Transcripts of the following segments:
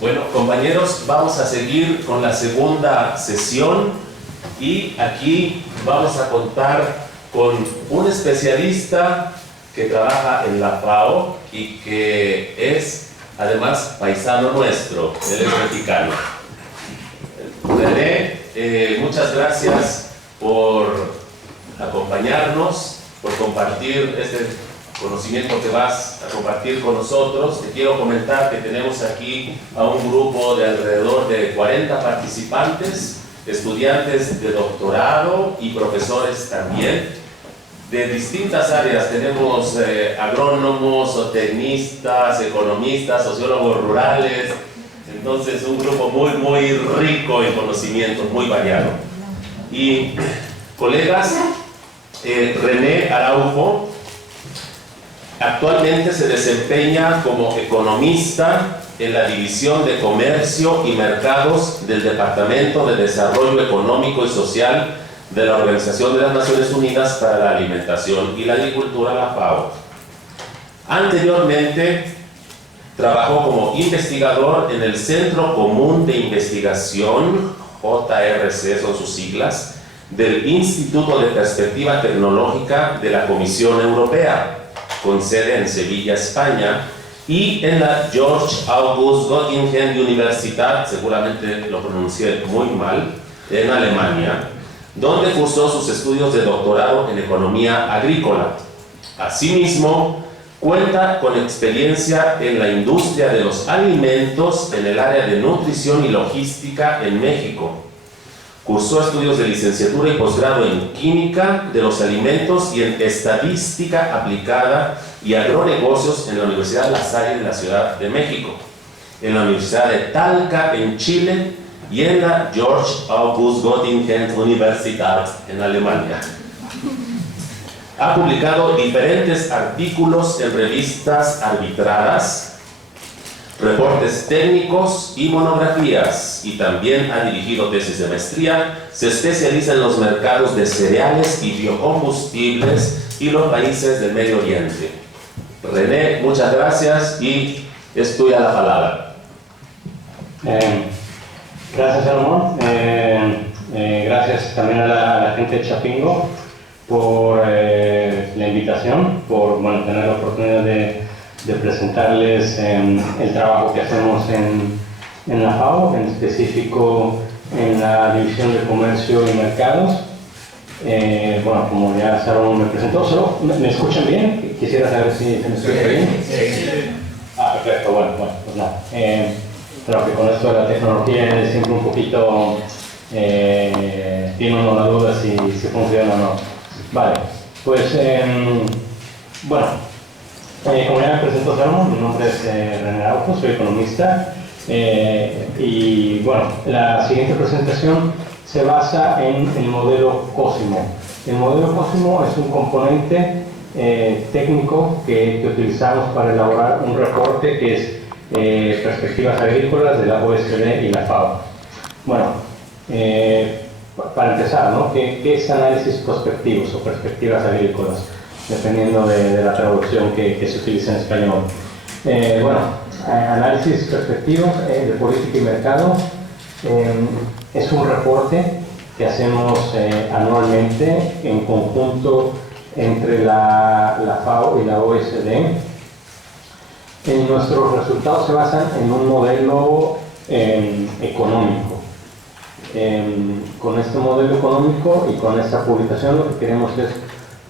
Bueno, compañeros, vamos a seguir con la segunda sesión y aquí vamos a contar con un especialista que trabaja en la FAO y que es además paisano nuestro, él es mexicano. René, muchas gracias por acompañarnos, por compartir este conocimiento que vas a compartir con nosotros. Te quiero comentar que tenemos aquí a un grupo de alrededor de 40 participantes, estudiantes de doctorado y profesores también, de distintas áreas. Tenemos agrónomos, zootecnistas, economistas, sociólogos rurales. Entonces, un grupo muy rico en conocimientos, muy variado. Y colegas, René Araujo actualmente se desempeña como economista en la División de Comercio y Mercados del Departamento de Desarrollo Económico y Social de la Organización de las Naciones Unidas para la Alimentación y la Agricultura, la FAO. Anteriormente, trabajó como investigador en el Centro Común de Investigación, JRC son sus siglas, del Instituto de Perspectiva Tecnológica de la Comisión Europea, con sede en Sevilla, España, y en la George August Göttingen Universität, seguramente lo pronuncié muy mal, en Alemania, donde cursó sus estudios de doctorado en economía agrícola. Asimismo, cuenta con experiencia en la industria de los alimentos en el área de nutrición y logística en México. Cursó estudios de licenciatura y posgrado en química de los alimentos y en estadística aplicada y agronegocios en la Universidad La Salle de la Ciudad de México, en la Universidad de Talca en Chile y en la George August Göttingen Universität en Alemania. Ha publicado diferentes artículos en revistas arbitradas, reportes técnicos y monografías, y también ha dirigido tesis de maestría. Se especializa en los mercados de cereales y biocombustibles y los países del Medio Oriente. René, muchas gracias y es tuya la palabra. Gracias, Salomón. Gracias también a la gente de Chapingo por la invitación, por tener la oportunidad de presentarles el trabajo que hacemos en la FAO, en específico en la División de Comercio y Mercados. Como ya Salomón me presentó, ¿solo me escuchan bien? Quisiera saber si se me escucha bien. Sí. Perfecto, pues nada. Creo que con esto de la tecnología es siempre un poquito, tiene uno la duda si funciona o no. Vale, pues como ya me presentó Salomón, mi nombre es René Araujo, soy economista la siguiente presentación se basa en el modelo COSIMO. El modelo COSIMO es un componente técnico que utilizamos para elaborar un reporte que es Perspectivas Agrícolas de la OECD y la FAO. Para empezar, ¿no? ¿Qué es análisis prospectivos o perspectivas agrícolas? Dependiendo de la traducción que se utiliza en español. Análisis perspectivos de política y mercado es un reporte que hacemos anualmente en conjunto entre la FAO y la OECD. Nuestros resultados se basan en un modelo económico. Con este modelo económico y con esta publicación lo que queremos es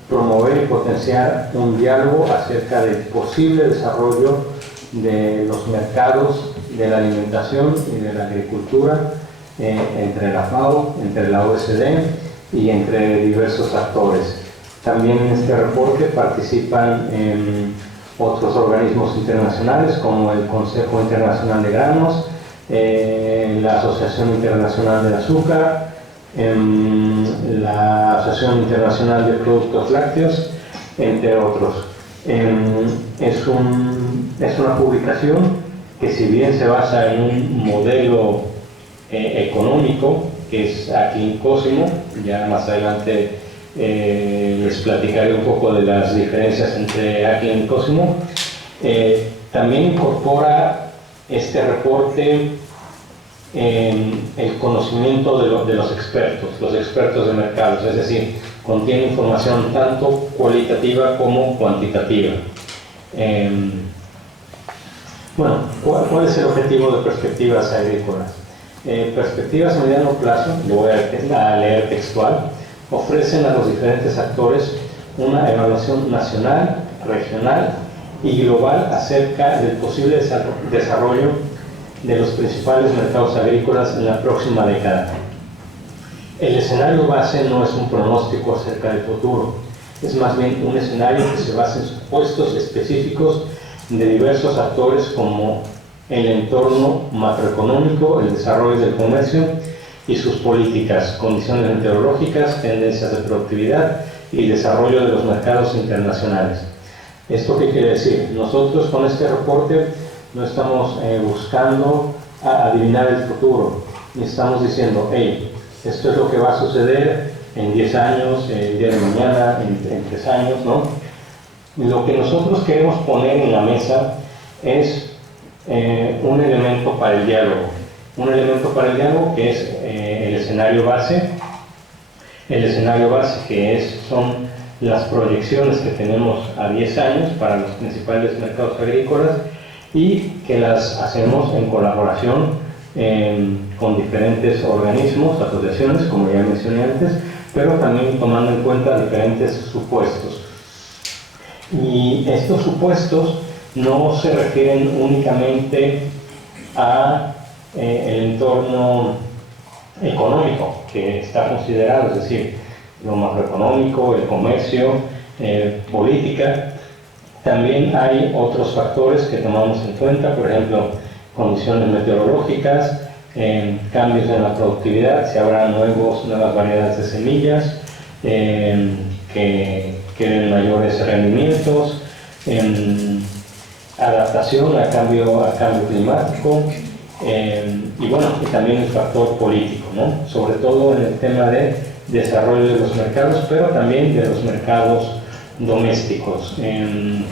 promover y potenciar un diálogo acerca del posible desarrollo de los mercados de la alimentación y de la agricultura entre la FAO, entre la OECD y entre diversos actores. También en este reporte participan otros organismos internacionales como el Consejo Internacional de Granos, la Asociación Internacional del Azúcar, la Asociación Internacional de Productos Lácteos, entre otros. Es una publicación que, si bien se basa en un modelo económico, que es aquí en COSIMO, ya más adelante les platicaré un poco de las diferencias entre aquí y COSIMO, también incorpora este reporte el conocimiento de los expertos de mercados, es decir, contiene información tanto cualitativa como cuantitativa. Bueno, ¿cuál es el objetivo de Perspectivas Agrícolas? Perspectivas a mediano plazo, le voy a leer textual, ofrecen a los diferentes actores una evaluación nacional, regional y global acerca del posible desarrollo de los principales mercados agrícolas en la próxima década. El escenario base no es un pronóstico acerca del futuro, es más bien un escenario que se basa en supuestos específicos de diversos actores como el entorno macroeconómico, el desarrollo del comercio y sus políticas, condiciones meteorológicas, tendencias de productividad y desarrollo de los mercados internacionales. ¿Esto qué quiere decir? Nosotros con este reporte no estamos buscando adivinar el futuro, ni estamos diciendo, hey, esto es lo que va a suceder en 10 años, el día de mañana, en 3 años, ¿no? Lo que nosotros queremos poner en la mesa es un elemento para el diálogo, que es el escenario base. El escenario base son las proyecciones que tenemos a 10 años para los principales mercados agrícolas y que las hacemos en colaboración con diferentes organismos, asociaciones, como ya mencioné antes, pero también tomando en cuenta diferentes supuestos. Y estos supuestos no se refieren únicamente a el entorno económico que está considerado, es decir, lo macroeconómico, el comercio, política. También hay otros factores que tomamos en cuenta, por ejemplo, condiciones meteorológicas, cambios en la productividad, si habrá nuevas variedades de semillas que den mayores rendimientos, adaptación al cambio climático, y bueno, y también el factor político, ¿no? Sobre todo en el tema de desarrollo de los mercados, pero también de los mercados domésticos. Y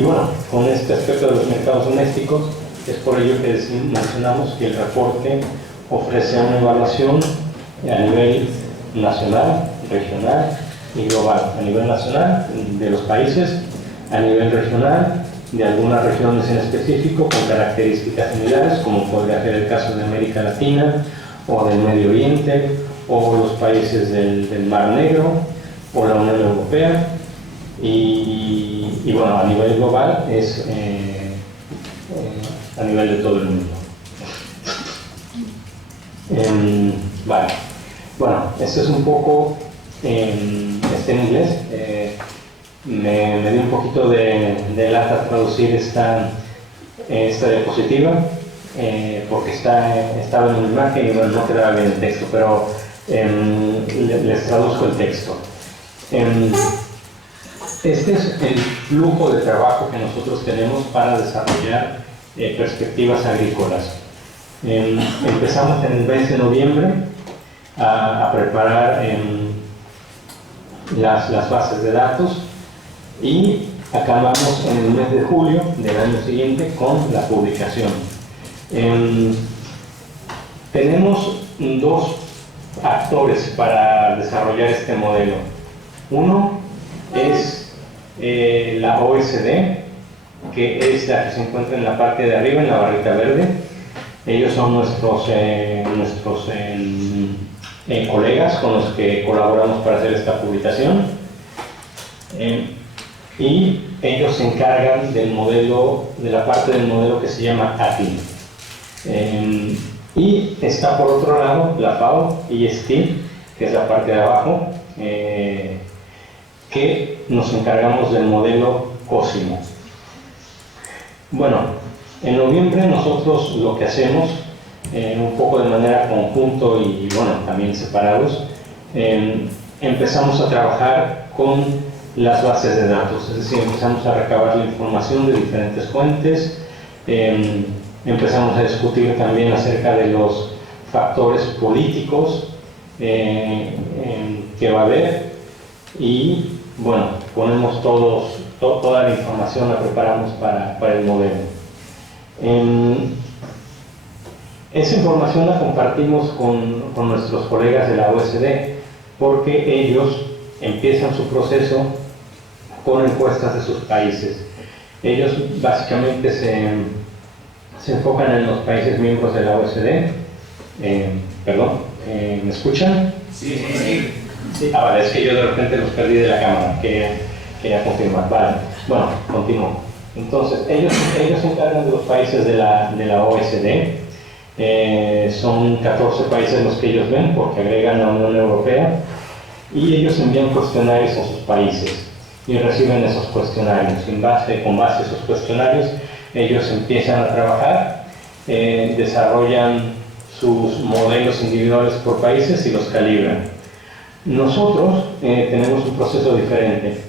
bueno, con este aspecto de los mercados domésticos, es por ello que mencionamos que el reporte ofrece una evaluación a nivel nacional, regional y global. A nivel nacional, de los países; a nivel regional, de algunas regiones en específico con características similares, como podría ser el caso de América Latina o del Medio Oriente, o los países del Mar Negro, o la Unión Europea, y bueno, a nivel global es a nivel de todo el mundo. Vale. Bueno, esto es un poco, está en inglés. Me dio un poquito de lata traducir esta diapositiva, porque estaba en una imagen y bueno, no quedaba bien el texto, pero les traduzco el texto. Este es el flujo de trabajo que nosotros tenemos para desarrollar perspectivas agrícolas. Empezamos en el mes de noviembre a preparar las bases de datos y acabamos en el mes de julio del año siguiente con la publicación. Tenemos dos actores para desarrollar este modelo. Uno es la OSD, que es la que se encuentra en la parte de arriba, en la barrita verde. Ellos son nuestros colegas con los que colaboramos para hacer esta publicación. Y ellos se encargan del modelo, de la parte del modelo que se llama ATI. Y está por otro lado la FAO y STIL, que es la parte de abajo, que nos encargamos del modelo COSIMO. Bueno, en noviembre nosotros lo que hacemos, un poco de manera conjunto y bueno, también separados, empezamos a trabajar con las bases de datos, es decir, empezamos a recabar la información de diferentes fuentes, empezamos a discutir también acerca de los factores políticos que va a haber y bueno, ponemos toda la información, la preparamos para el modelo. Esa información la compartimos con nuestros colegas de la OSD, porque ellos empiezan su proceso con encuestas de sus países. Ellos básicamente se enfocan en los países miembros de la OSD. ¿Me escuchan? Sí. Sí. Vale, es que yo de repente los perdí de la cámara, quería confirmar. Vale, bueno, continúo. Entonces, ellos se encargan de los países de la OSD. Son 14 países los que ellos ven, porque agregan la Unión Europea, y ellos envían cuestionarios a sus países y reciben esos cuestionarios. Con base a esos cuestionarios, ellos empiezan a trabajar, desarrollan sus modelos individuales por países y los calibran. Nosotros tenemos un proceso diferente.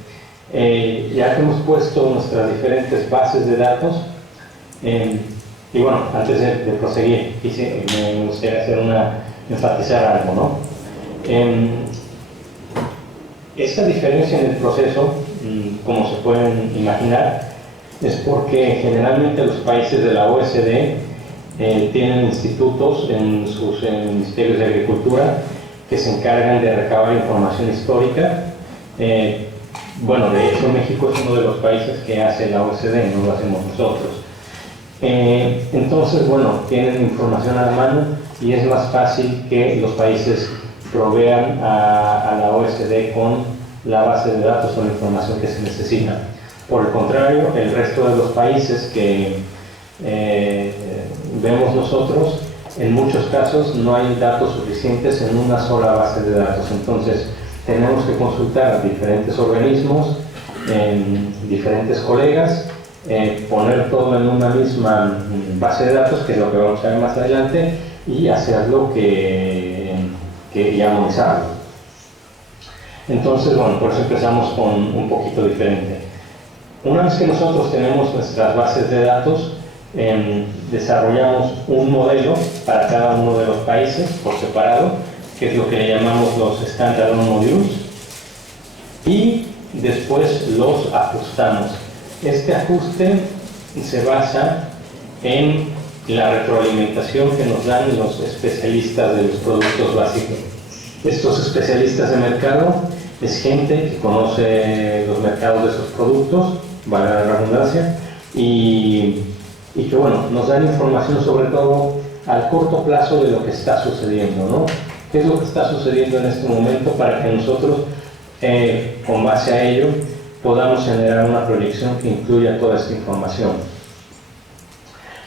Ya que hemos puesto nuestras diferentes bases de datos, y bueno, antes de proseguir, me gustaría enfatizar algo, ¿no? Esta diferencia en el proceso, como se pueden imaginar, es porque generalmente los países de la OSD tienen institutos en sus ministerios de agricultura que se encargan de recabar información histórica. Bueno, de hecho México es uno de los países que hace la OSD, no lo hacemos nosotros. Entonces, bueno, tienen información a la mano y es más fácil que los países provean a la OSD con la base de datos o la información que se necesita. Por el contrario, el resto de los países que vemos nosotros, en muchos casos no hay datos suficientes en una sola base de datos. Entonces, tenemos que consultar a diferentes organismos, diferentes colegas, poner todo en una misma base de datos, que es lo que vamos a ver más adelante, y hacerlo y armonizarlo. Entonces, bueno, por eso empezamos con un poquito diferente. Una vez que nosotros tenemos nuestras bases de datos, desarrollamos un modelo para cada uno de los países por separado, que es lo que le llamamos los Standalone Modules, y después los ajustamos. Este ajuste se basa en la retroalimentación que nos dan los especialistas de los productos básicos. Estos especialistas de mercado es gente que conoce los mercados de esos productos, valga la redundancia, y que bueno, nos dan información sobre todo al corto plazo de lo que está sucediendo, ¿no? ¿Qué es lo que está sucediendo en este momento para que nosotros, con base a ello, podamos generar una proyección que incluya toda esta información?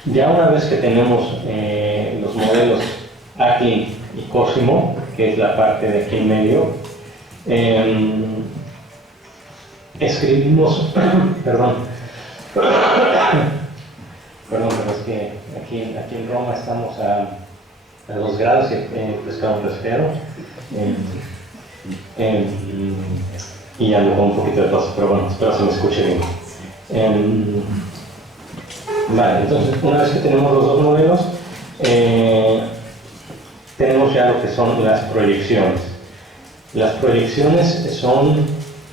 Ya una vez que tenemos los modelos ACLIN y COSIMO, que es la parte de aquí en medio, escribimos, perdón, pero es que aquí en Roma estamos a 2 grados y pescado un resfriado, y ando con un poquito de tos, pero bueno, espero se me escuche bien. Vale, entonces una vez que tenemos los dos modelos, tenemos ya lo que son las proyecciones. Las proyecciones son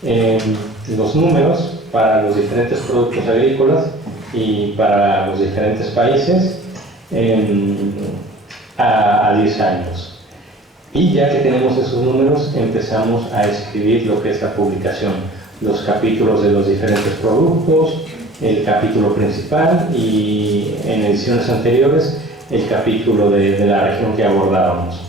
los números para los diferentes productos agrícolas y para los diferentes países a 10 años. Y ya que tenemos esos números, empezamos a escribir lo que es la publicación, los capítulos de los diferentes productos, el capítulo principal y en ediciones anteriores el capítulo de la región que abordábamos.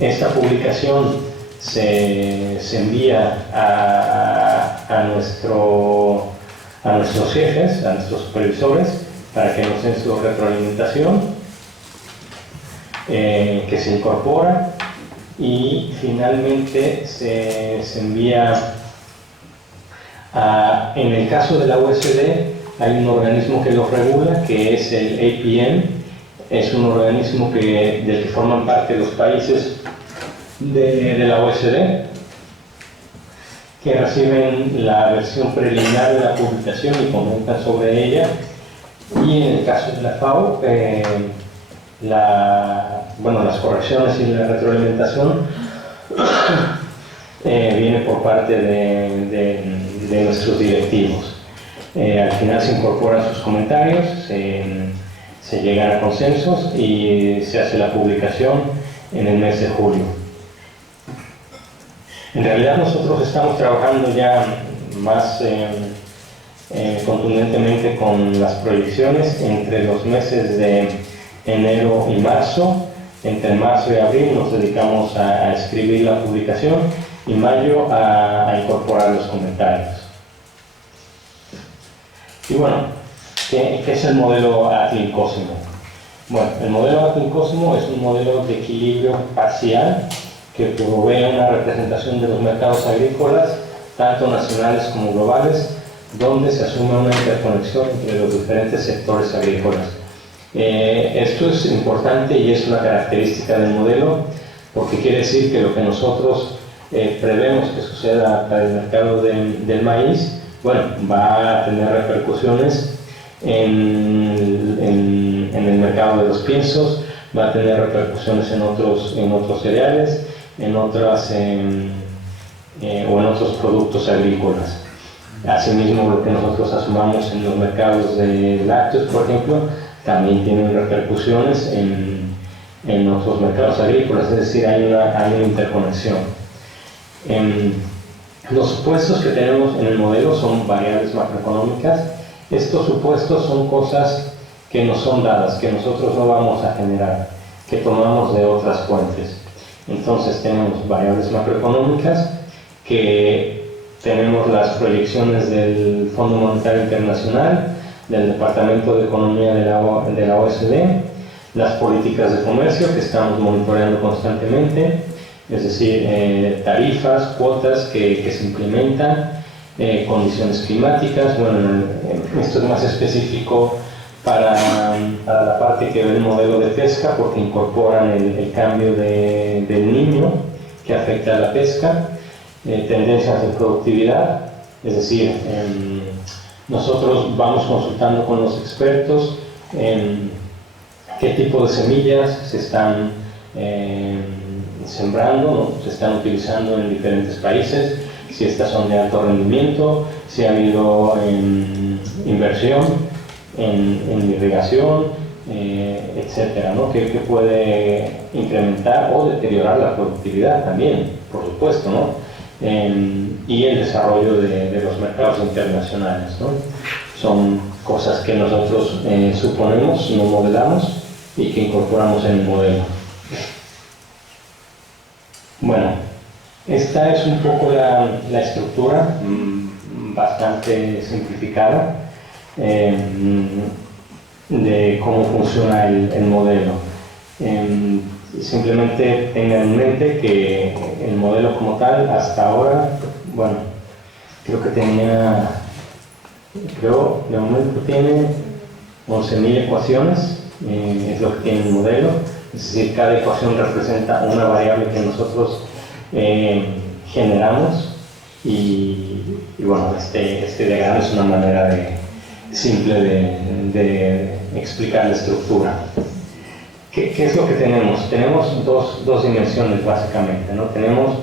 Esta publicación se envía a nuestros jefes, a nuestros supervisores, para que nos den su retroalimentación, que se incorpora y finalmente se envía en el caso de la OSD hay un organismo que lo regula, que es el APM. Es un organismo del que forman parte los países de la OSD, que reciben la versión preliminar de la publicación y comentan sobre ella. Y en el caso de la FAO, las correcciones y la retroalimentación viene por parte de nuestros directivos. Al final se incorporan sus comentarios, se llegan a consensos y se hace la publicación en el mes de julio. En realidad nosotros estamos trabajando ya más contundentemente con las proyecciones entre los meses de enero y marzo. Entre marzo y abril nos dedicamos a escribir la publicación y mayo a incorporar los comentarios. Y bueno, ¿qué es el modelo Atl-Cosmo? Bueno, el modelo Atl-Cosmo es un modelo de equilibrio parcial que provee una representación de los mercados agrícolas, tanto nacionales como globales, donde se asume una interconexión entre los diferentes sectores agrícolas. Esto es importante y es una característica del modelo, porque quiere decir que lo que nosotros prevemos que suceda para el mercado del maíz, bueno, va a tener repercusiones en el mercado de los piensos, va a tener repercusiones en otros cereales, o en otros productos agrícolas. Asimismo, lo que nosotros asumamos en los mercados de lácteos, por ejemplo, también tienen repercusiones en otros mercados agrícolas, es decir, hay una interconexión. Los supuestos que tenemos en el modelo son variables macroeconómicas. Estos supuestos son cosas que nos son dadas, que nosotros no vamos a generar, que tomamos de otras fuentes. Entonces tenemos variables macroeconómicas, que tenemos las proyecciones del Fondo Monetario Internacional, del Departamento de Economía de la OSD, las políticas de comercio que estamos monitoreando constantemente, es decir, tarifas, cuotas que se implementan, condiciones climáticas. Bueno, esto es más específico para la parte que ve el modelo de pesca, porque incorporan el cambio del Niño que afecta a la pesca, tendencias de productividad, es decir, nosotros vamos consultando con los expertos qué tipo de semillas se están sembrando, ¿no? Se están utilizando en diferentes países, si estas son de alto rendimiento, si ha habido inversión en irrigación, etcétera, ¿no? que puede incrementar o deteriorar la productividad también, por supuesto, ¿no? Y el desarrollo de los mercados internacionales, ¿no? Son cosas que nosotros suponemos, no modelamos y que incorporamos en el modelo. Bueno, esta es un poco la estructura, bastante simplificada, de cómo funciona el modelo. Simplemente tengan en mente que el modelo como tal, hasta ahora, bueno, creo de momento tiene 11.000 ecuaciones, es lo que tiene el modelo, es decir, cada ecuación representa una variable que nosotros generamos y bueno, este diagrama es una manera simple de explicar la estructura. ¿Qué es lo que tenemos? Tenemos dos dimensiones básicamente, ¿no? Tenemos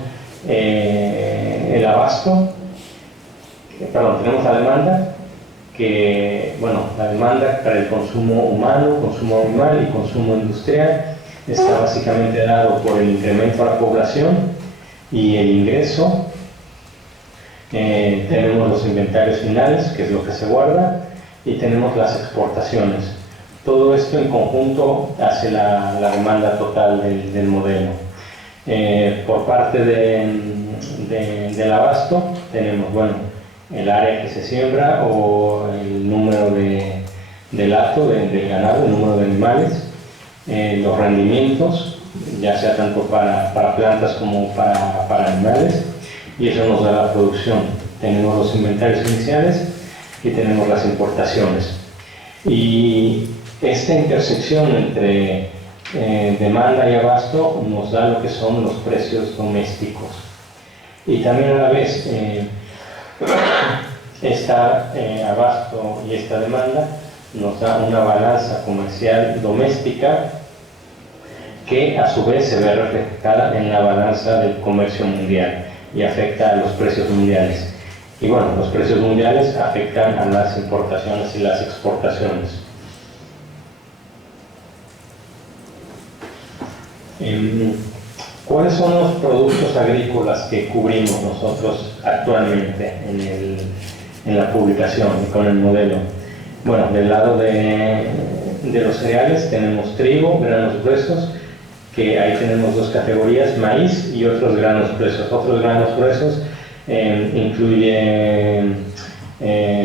el abasto, tenemos la demanda, que, bueno, la demanda para el consumo humano, consumo animal y consumo industrial está básicamente dado por el incremento a la población y el ingreso. Tenemos los inventarios finales, que es lo que se guarda, y tenemos las exportaciones. Todo esto en conjunto hace la demanda total del modelo. Por parte del abasto tenemos, bueno, el área que se siembra o el número del hato, del ganado, el número de animales, los rendimientos, ya sea tanto para plantas como para animales, y eso nos da la producción. Tenemos los inventarios iniciales y tenemos las importaciones. Y esta intersección entre demanda y abasto nos da lo que son los precios domésticos. Y también a la vez, esta abasto y esta demanda nos da una balanza comercial doméstica que a su vez se ve reflejada en la balanza del comercio mundial y afecta a los precios mundiales. Y bueno, los precios mundiales afectan a las importaciones y las exportaciones. ¿Cuáles son los productos agrícolas que cubrimos nosotros actualmente en la publicación y con el modelo? Bueno, del lado de los cereales tenemos trigo, granos gruesos, que ahí tenemos dos categorías, maíz y otros granos gruesos. Otros granos gruesos incluyen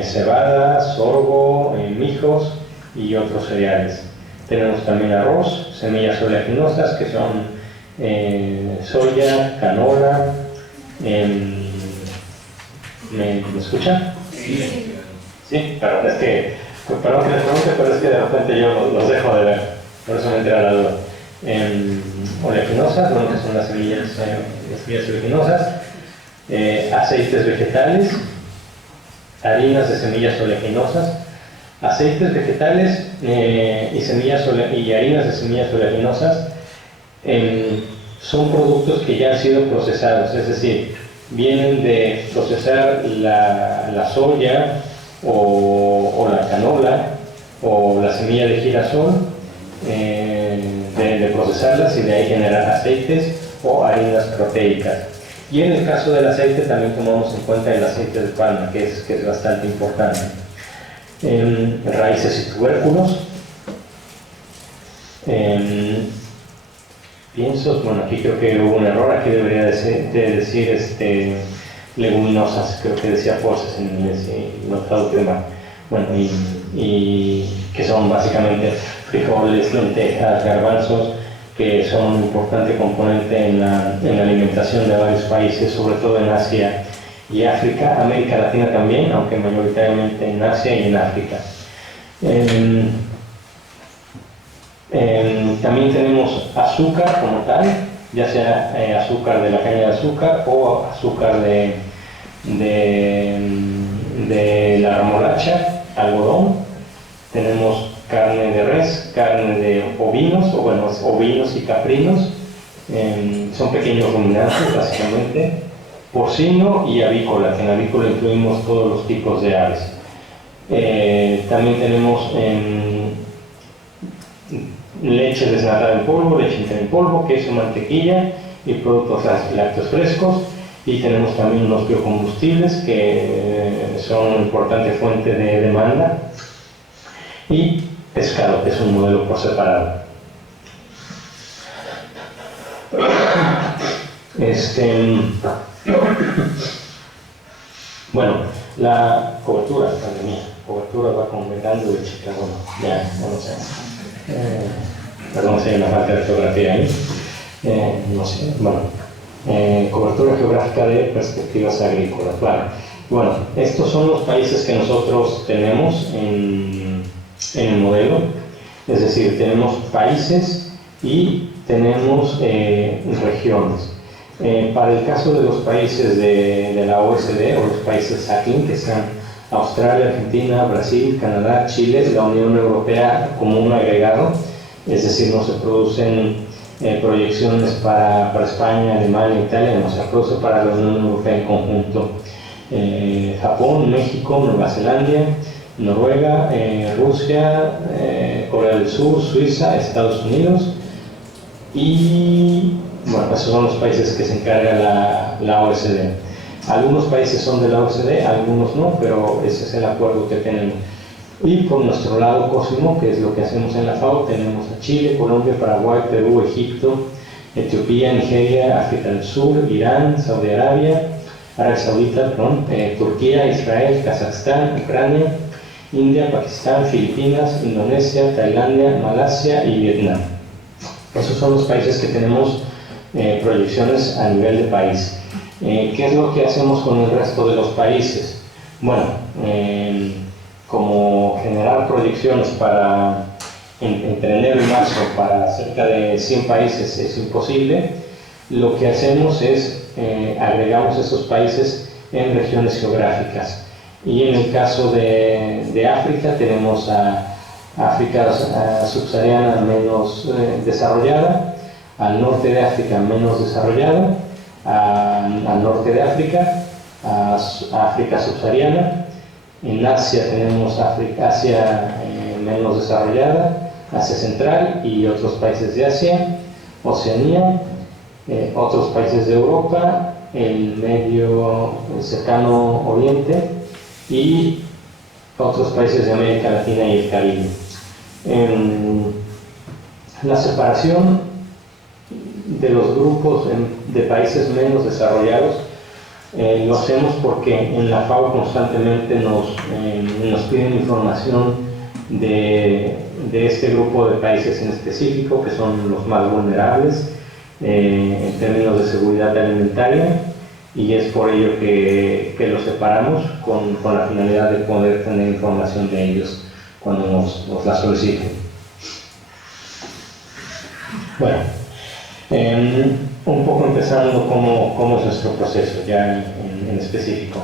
cebada, sorgo, mijos y otros cereales. Tenemos también arroz, semillas oleaginosas que son soya, canola. ¿Me escuchan? Sí. Sí, pero es que, perdón que les pregunte, pero es que de repente yo los dejo de ver, por eso me entra la duda. Oleaginosas, bueno, que son las semillas oleaginosas, aceites vegetales, harinas de semillas oleaginosas. Aceites vegetales y harinas de semillas oleaginosas son productos que ya han sido procesados, es decir, vienen de procesar la soya o la canola o la semilla de girasol, de procesarlas y de ahí generar aceites o harinas proteicas. Y en el caso del aceite también tomamos en cuenta el aceite de palma, que es bastante importante. Raíces y tubérculos. Piensos, bueno, aquí creo que hubo un error, aquí debería de decir leguminosas, creo que decía forces en inglés, y no traducir mal. Bueno, y que son básicamente frijoles, lentejas, garbanzos, que son un importante componente en la alimentación de varios países, sobre todo en Asia y África, América Latina también, aunque mayoritariamente en Asia y en África. También tenemos azúcar como tal, ya sea azúcar de la caña de azúcar o azúcar de la remolacha, algodón. Tenemos carne de res, carne de ovinos, o bueno, ovinos y caprinos, son pequeños ruminantes básicamente, porcino y avícola, que en avícola incluimos todos los tipos de aves. También tenemos leche desnatada en polvo, leche entera en polvo, queso, mantequilla y productos lácteos frescos. Y tenemos también unos biocombustibles que son una importante fuente de demanda. Y pescado, que es un modelo por separado. Bueno, la cobertura, cobertura va combinando de chica, bueno, ya, no sé. Perdón si hay una falta de ortografía ahí. No sé, bueno. Cobertura geográfica de perspectivas agrícolas, claro. Bueno, estos son los países que nosotros tenemos en el modelo, es decir, tenemos países y tenemos regiones. Para el caso de los países de la OSD o los países ACIN, que son Australia, Argentina, Brasil, Canadá, Chile, la Unión Europea como un agregado, es decir, no se producen proyecciones para España, Alemania, Italia, no se produce para la Unión Europea en conjunto. Japón, México, Nueva Zelanda, Noruega, Rusia, Corea del Sur, Suiza, Estados Unidos y bueno, esos son los países que se encarga la OSD. Algunos países son de la OSD, algunos no, pero ese es el acuerdo que tenemos. Y por nuestro lado COSIMO, que es lo que hacemos en la FAO, tenemos a Chile, Colombia, Paraguay, Perú, Egipto, Etiopía, Nigeria, África del Sur, Irán, Saudi Arabia, Arabia Saudita, Turquía, Israel, Kazajstán, Ucrania, India, Pakistán, Filipinas, Indonesia, Tailandia, Malasia y Vietnam. Esos son los países que tenemos proyecciones a nivel de país. ¿Qué es lo que hacemos con el resto de los países? Bueno, como generar proyecciones entre enero y marzo para cerca de 100 países es imposible, lo que hacemos es agregamos esos países en regiones geográficas. Y en el caso de África tenemos a África subsahariana menos desarrollada, al norte de África menos desarrollada, al norte de África, a África subsahariana. En Asia tenemos Asia menos desarrollada, Asia Central y otros países de Asia, Oceanía, otros países de Europa, el cercano Oriente y otros países de América Latina y el Caribe. La separación de los grupos de países menos desarrollados lo hacemos porque en la FAO constantemente nos piden información de este grupo de países en específico, que son los más vulnerables en términos de seguridad alimentaria, y es por ello que los separamos con la finalidad de poder tener información de ellos cuando nos la soliciten. Bueno, un poco empezando cómo es nuestro proceso ya en específico.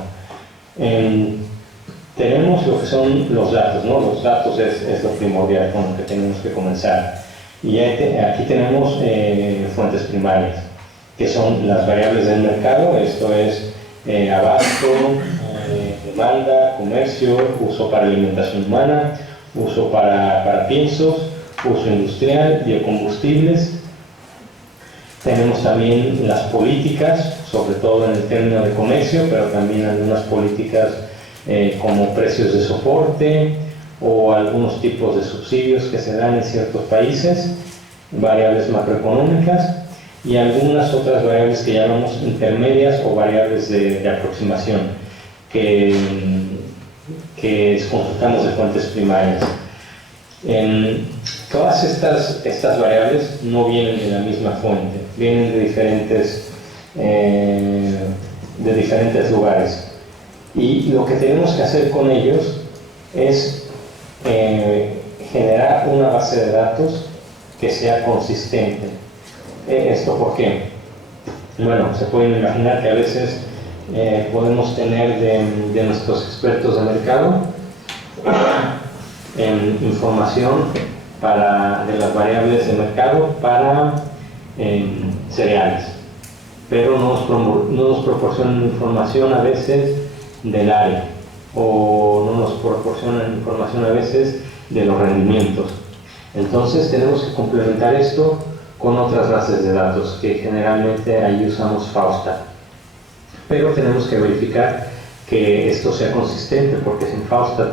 Tenemos lo que son los datos, ¿no? Los datos es lo primordial con lo que tenemos que comenzar. Y aquí tenemos fuentes primarias, que son las variables del mercado, esto es abasto, demanda, comercio, uso para alimentación humana, uso para piensos, uso industrial, biocombustibles. Tenemos también las políticas, sobre todo en el término de comercio, pero también algunas políticas como precios de soporte o algunos tipos de subsidios que se dan en ciertos países, variables macroeconómicas y algunas otras variables que llamamos intermedias o variables de aproximación que consultamos de fuentes primarias. Todas estas variables no vienen de la misma fuente, vienen de diferentes lugares. Y lo que tenemos que hacer con ellos es generar una base de datos que sea consistente. ¿Esto por qué? Bueno, se pueden imaginar que a veces podemos tener de nuestros expertos de mercado información de las variables de mercado para cereales, pero no nos proporcionan información a veces del área, o no nos proporcionan información a veces de los rendimientos. Entonces tenemos que complementar esto con otras bases de datos, que generalmente ahí usamos FAUSTA, pero tenemos que verificar que esto sea consistente, porque sin FAUSTA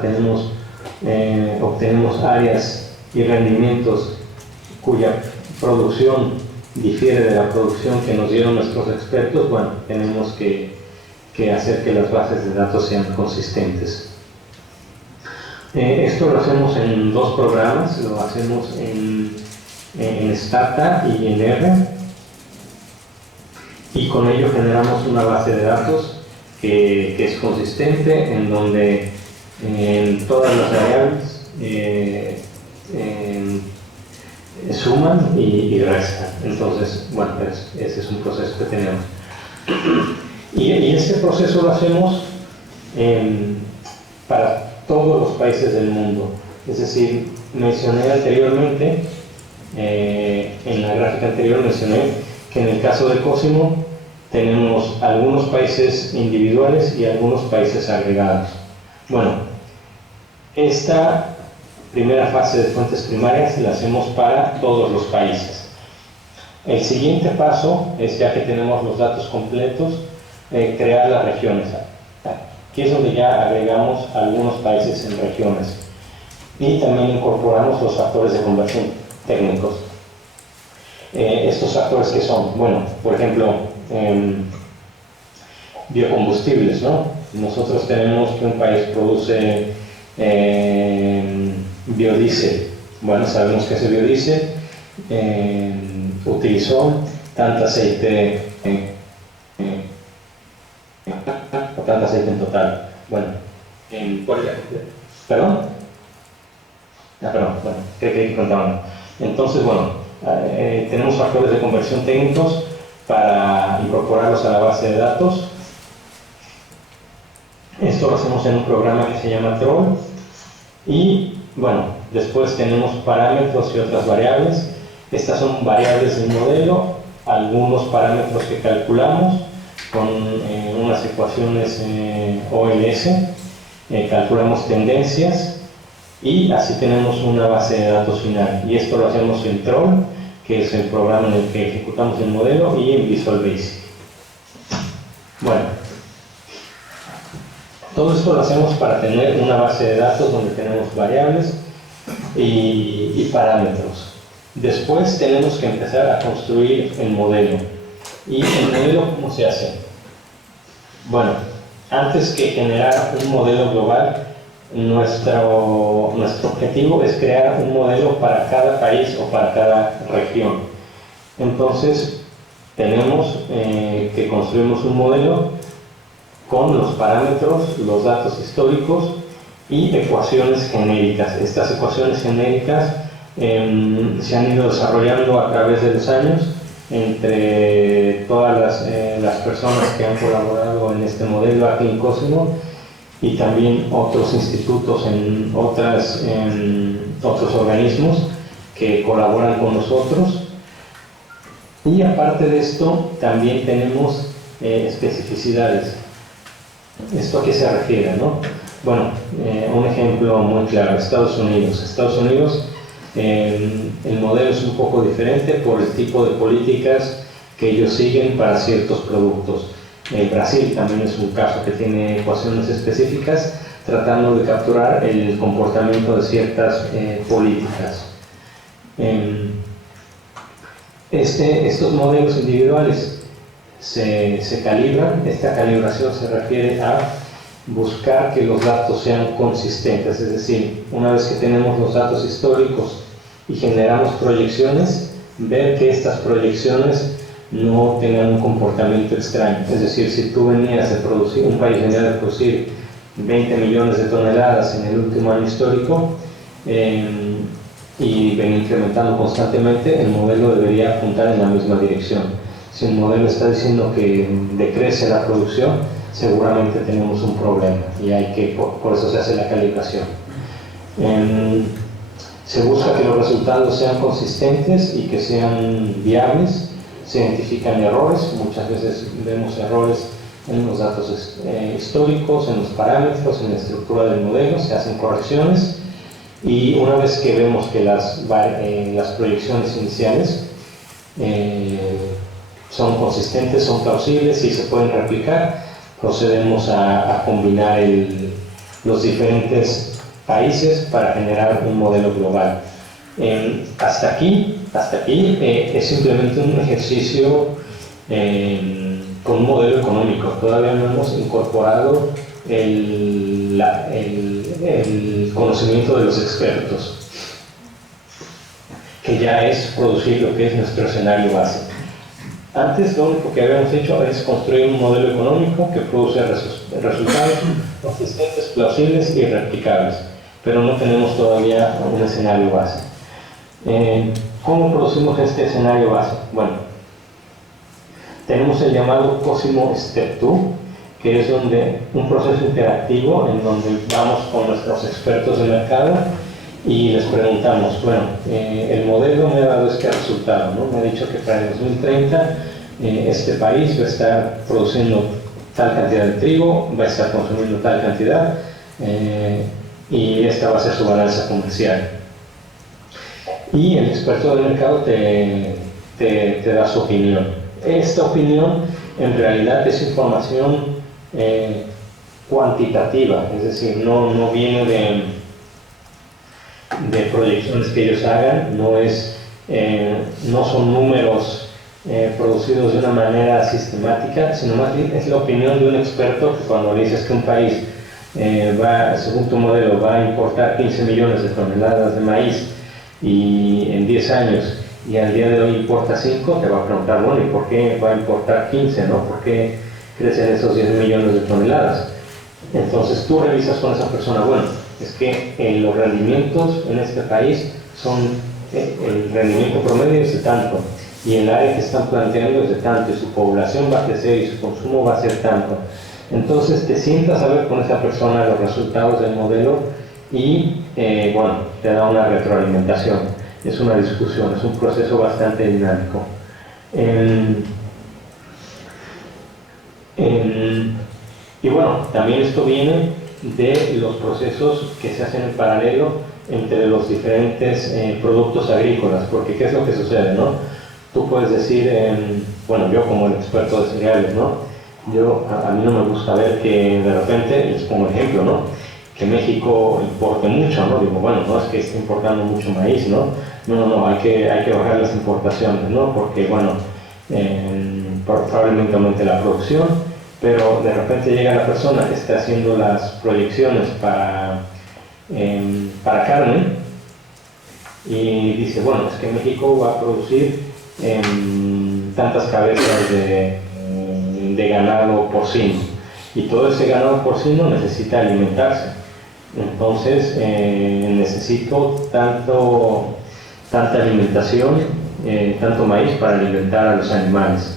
obtenemos áreas y rendimientos cuya producción difiere de la producción que nos dieron nuestros expertos. Bueno, tenemos que hacer que las bases de datos sean consistentes. Esto lo hacemos en dos programas, lo hacemos en Stata y en R, y con ello generamos una base de datos que es consistente, en donde todas las variables suman y restan. Entonces, bueno, ese es un proceso que tenemos. Y este proceso lo hacemos para todos los países del mundo. Es decir, mencioné anteriormente, en la gráfica anterior mencioné que en el caso de Cosimo tenemos algunos países individuales y algunos países agregados. Bueno, esta primera fase de fuentes primarias la hacemos para todos los países. El siguiente paso es, ya que tenemos los datos completos, crear las regiones. Aquí es donde ya agregamos algunos países en regiones y también incorporamos los factores de conversión técnicos. Estos factores, ¿qué son? Bueno, por ejemplo, biocombustibles, ¿no? Nosotros tenemos que un país produce biodiesel. Bueno, sabemos que ese biodiesel utilizó tanto aceite o tanto aceite en total. Bueno, ¿perdón? Perdón, bueno, que contaban. Entonces, bueno, tenemos factores de conversión técnicos para incorporarlos a la base de datos. Esto lo hacemos en un programa que se llama Troll. Y bueno, después tenemos parámetros y otras variables. Estas son variables del modelo, algunos parámetros que calculamos con unas ecuaciones OLS, calculamos tendencias y así tenemos una base de datos final. Y esto lo hacemos en Troll, que es el programa en el que ejecutamos el modelo, y en Visual Basic. Bueno, todo esto lo hacemos para tener una base de datos donde tenemos variables y parámetros. Después tenemos que empezar a construir el modelo. ¿Y el modelo cómo se hace? Bueno, antes que generar un modelo global, nuestro objetivo es crear un modelo para cada país o para cada región. Entonces, tenemos que construimos un modelo con los parámetros, los datos históricos y ecuaciones genéricas. Estas ecuaciones genéricas se han ido desarrollando a través de los años entre todas las personas que han colaborado en este modelo aquí en Cosimo, y también otros institutos en otros organismos que colaboran con nosotros. Y aparte de esto, también tenemos especificidades. ¿Esto a qué se refiere, no? Bueno, un ejemplo muy claro, Estados Unidos. Estados Unidos, el modelo es un poco diferente por el tipo de políticas que ellos siguen para ciertos productos. Brasil también es un caso que tiene ecuaciones específicas tratando de capturar el comportamiento de ciertas políticas. Estos modelos individuales se calibran. Esta calibración se refiere a buscar que los datos sean consistentes, es decir, una vez que tenemos los datos históricos y generamos proyecciones, ver que estas proyecciones no tengan un comportamiento extraño. Es decir, si tú venías de producir, un país venía de producir 20 millones de toneladas en el último año histórico y venía incrementando constantemente, el modelo debería apuntar en la misma dirección. Si el modelo está diciendo que decrece la producción, seguramente tenemos un problema y por eso se hace la calibración. Se busca que los resultados sean consistentes y que sean viables. Se identifican errores, muchas veces vemos errores en los datos históricos, en los parámetros, en la estructura del modelo, se hacen correcciones, y una vez que vemos que las proyecciones iniciales son consistentes, son plausibles y se pueden replicar, procedemos a combinar los diferentes países para generar un modelo global. Hasta aquí es simplemente un ejercicio con un modelo económico. Todavía no hemos incorporado el conocimiento de los expertos, que ya es producir lo que es nuestro escenario base. Antes lo único que habíamos hecho es construir un modelo económico que produce resultados consistentes, plausibles y replicables, pero no tenemos todavía un escenario base. ¿Cómo producimos este escenario base? Bueno, tenemos el llamado Cosimo Step 2, que es un proceso interactivo en donde vamos con nuestros expertos de mercado y les preguntamos, bueno, el modelo me ha dado este resultado, ¿no? Me ha dicho que para el 2030 este país va a estar produciendo tal cantidad de trigo, va a estar consumiendo tal cantidad y esta va a ser su balanza comercial. Y el experto del mercado te da su opinión. Esta opinión en realidad es información cuantitativa, es decir, no viene de proyecciones que ellos hagan, no son números producidos de una manera sistemática, sino más bien es la opinión de un experto que cuando le dices que un país según tu modelo, va a importar 15 millones de toneladas de maíz y en 10 años, y al día de hoy importa 5, te va a preguntar, bueno, ¿y por qué va a importar 15, no? ¿Por qué crecen esos 10 millones de toneladas? Entonces tú revisas con esa persona, bueno, es que los rendimientos en este país el rendimiento promedio es de tanto, y el área que están planteando es de tanto, y su población va a crecer y su consumo va a ser tanto. Entonces te sientas a ver con esa persona los resultados del modelo y bueno, te da una retroalimentación, es una discusión, es un proceso bastante dinámico. Y bueno, también esto viene de los procesos que se hacen en paralelo entre los diferentes productos agrícolas, porque ¿qué es lo que sucede, no? Tú puedes decir, bueno, yo como el experto de cereales, ¿no? A mí no me gusta ver que de repente, les pongo ejemplo, ¿no? Que México importe mucho, ¿no? Digo, bueno, no es que esté importando mucho maíz, ¿no? No, hay que bajar las importaciones, ¿no? Porque, bueno, probablemente aumente la producción, pero de repente llega la persona que está haciendo las proyecciones para carne y dice, bueno, es que México va a producir tantas cabezas de ganado porcino y todo ese ganado porcino necesita alimentarse. Entonces necesito tanta alimentación, tanto maíz para alimentar a los animales.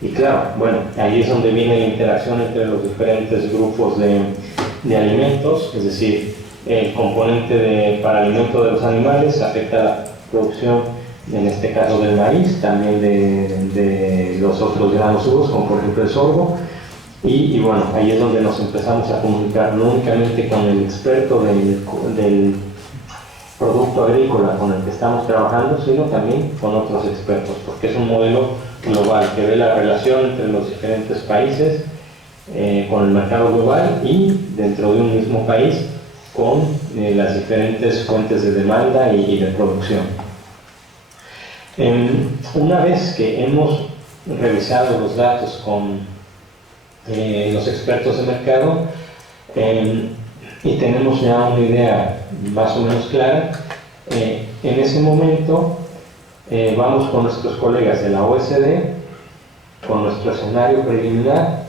Y claro, bueno, ahí es donde viene la interacción entre los diferentes grupos de alimentos, es decir, el componente para alimento de los animales afecta la producción, en este caso del maíz, también de los otros granos duros, como por ejemplo el sorgo. Y bueno, ahí es donde nos empezamos a comunicar no únicamente con el experto del producto agrícola con el que estamos trabajando, sino también con otros expertos, porque es un modelo global que ve la relación entre los diferentes países con el mercado global y dentro de un mismo país con las diferentes fuentes de demanda y de producción. Una vez que hemos revisado los datos con los expertos de mercado y tenemos ya una idea más o menos clara, en ese momento vamos con nuestros colegas de la OSD con nuestro escenario preliminar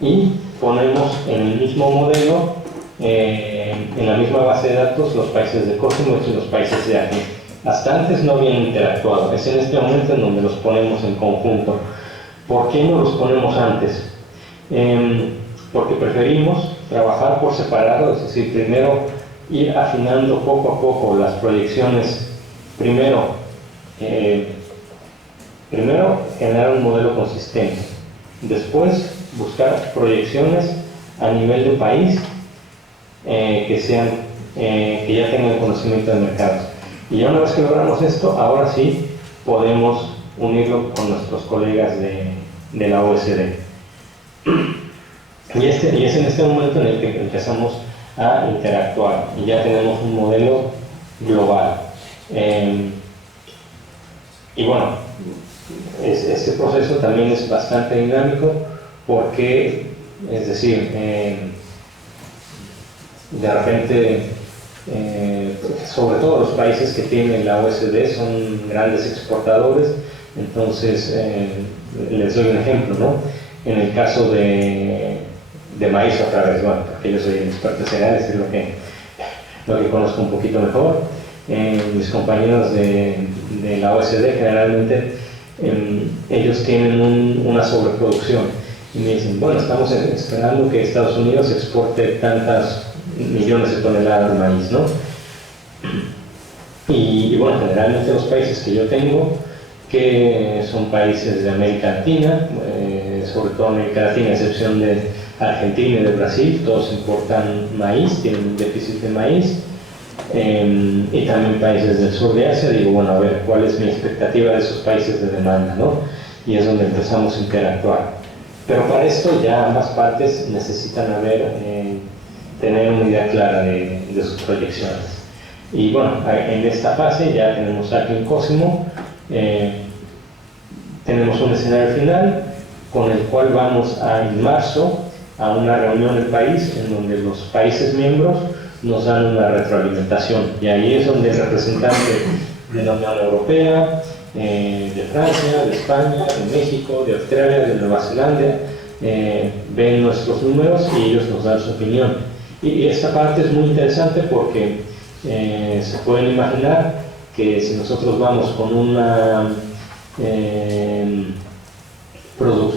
y ponemos en el mismo modelo, en la misma base de datos, los países de Cosimo y los países de aquí. Hasta antes no habían interactuado, es en este momento en donde los ponemos en conjunto. ¿Por qué no los ponemos antes? Porque preferimos trabajar por separado, es decir, primero ir afinando poco a poco las proyecciones. Primero generar un modelo consistente, después buscar proyecciones a nivel de país que ya tengan conocimiento del mercado. Y ya una vez que logramos esto, ahora sí podemos unirlo con nuestros colegas de la OSD. Y es en este momento en el que empezamos a interactuar y ya tenemos un modelo global. Y bueno, este proceso también es bastante dinámico porque, es decir, de repente, sobre todo los países que tienen la OSD son grandes exportadores, entonces les doy un ejemplo, ¿no? En el caso de maíz, otra vez, bueno, porque yo soy el experto en cereales, es lo que conozco un poquito mejor. Mis compañeros de la OSD generalmente ellos tienen una sobreproducción y me dicen, bueno, estamos esperando que Estados Unidos exporte tantas millones de toneladas de maíz, ¿no? Y bueno, generalmente los países que yo tengo, que son países de América Latina, sobre todo América Latina, a excepción de Argentina y de Brasil, todos importan maíz, tienen un déficit de maíz, y también países del sur de Asia. Digo, bueno, a ver, ¿cuál es mi expectativa de esos países de demanda, ¿no? Y es donde empezamos a interactuar. Pero para esto ya ambas partes necesitan tener una idea clara de sus proyecciones. Y bueno, en esta fase ya tenemos aquí en Cosimo, tenemos un escenario final con el cual vamos en marzo a una reunión del país en donde los países miembros nos dan una retroalimentación, y ahí es donde el representante de la Unión Europea, de Francia, de España, de México, de Australia, de Nueva Zelanda ven nuestros números y ellos nos dan su opinión. Y esta parte es muy interesante porque se pueden imaginar que si nosotros vamos con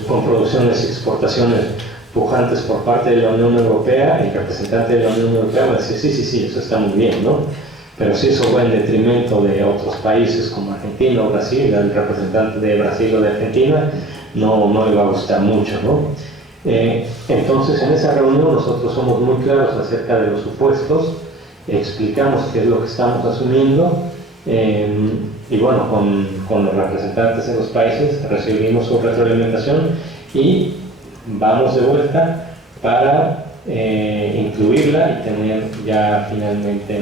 con producciones y exportaciones pujantes por parte de la Unión Europea, el representante de la Unión Europea va a decir, sí, eso está muy bien, ¿no? Pero si eso va en detrimento de otros países como Argentina o Brasil, el representante de Brasil o de Argentina no le va a gustar mucho, ¿no? Entonces, en esa reunión nosotros somos muy claros acerca de los supuestos, explicamos qué es lo que estamos asumiendo, y bueno, con los representantes de los países recibimos su retroalimentación y vamos de vuelta para incluirla y tener ya finalmente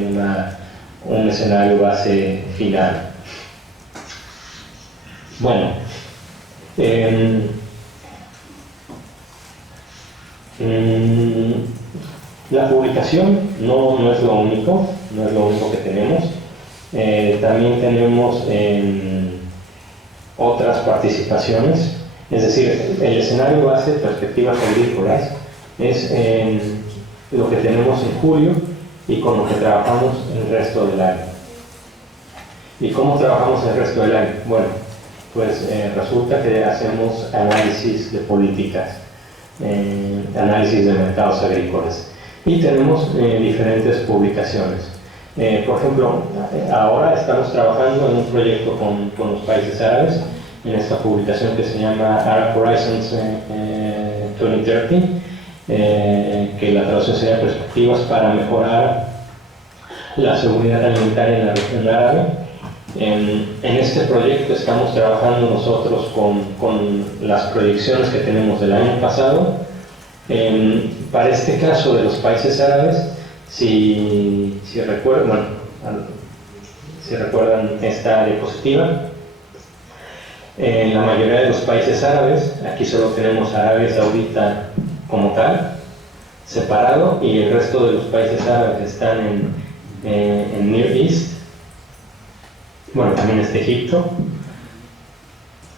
un escenario base final. Bueno, la publicación no es lo único, que tenemos. También tenemos otras participaciones, es decir, el escenario base de perspectivas agrícolas es lo que tenemos en julio y con lo que trabajamos el resto del año. ¿Y cómo trabajamos el resto del año? Bueno, pues resulta que hacemos análisis de políticas, análisis de mercados agrícolas y tenemos diferentes publicaciones. Por ejemplo, ahora estamos trabajando en un proyecto con los países árabes, en esta publicación que se llama Arab Horizons 2030, que la traducción sería Perspectivas para mejorar la seguridad alimentaria en la región árabe. En este proyecto estamos trabajando nosotros con las proyecciones que tenemos del año pasado. Para este caso de los países árabes, si recuerdan esta diapositiva, en la mayoría de los países árabes, aquí solo tenemos Arabia Saudita como tal, separado, y el resto de los países árabes están en Near East. Bueno, también está Egipto,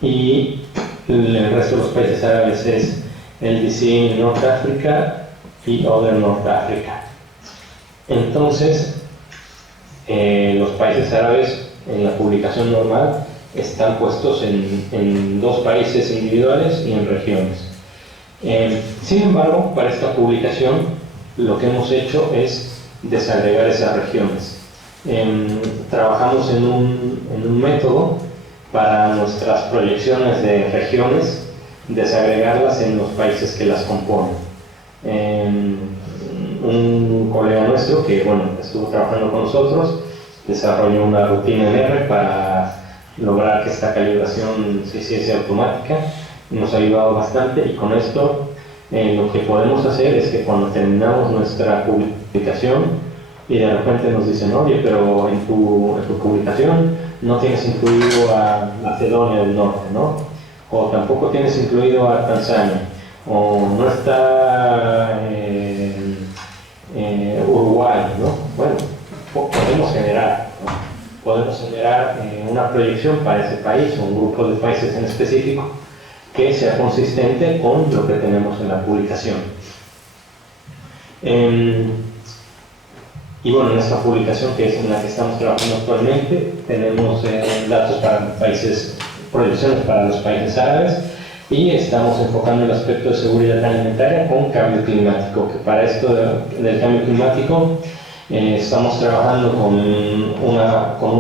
y el resto de los países árabes es LDC North Africa y Other North Africa. Entonces, los países árabes en la publicación normal están puestos en dos países individuales y en regiones. Sin embargo, para esta publicación lo que hemos hecho es desagregar esas regiones. Trabajamos en un método para nuestras proyecciones de regiones, desagregarlas en los países que las componen. Un colega nuestro que estuvo trabajando con nosotros desarrolló una rutina en R para lograr que esta calibración se hiciese automática. Nos ha ayudado bastante, y con esto lo que podemos hacer es que cuando terminamos nuestra publicación y de repente nos dicen, oye, pero en tu publicación no tienes incluido a Macedonia del Norte, ¿no? O tampoco tienes incluido a Tanzania, o no está Uruguay, ¿no? Bueno, podemos generar, ¿no? Podemos generar una proyección para ese país o un grupo de países en específico que sea consistente con lo que tenemos en la publicación. Y bueno, en esta publicación, que es en la que estamos trabajando actualmente, tenemos datos para países, proyecciones para los países árabes, y estamos enfocando el aspecto de seguridad alimentaria con cambio climático, que para esto del cambio climático estamos trabajando con un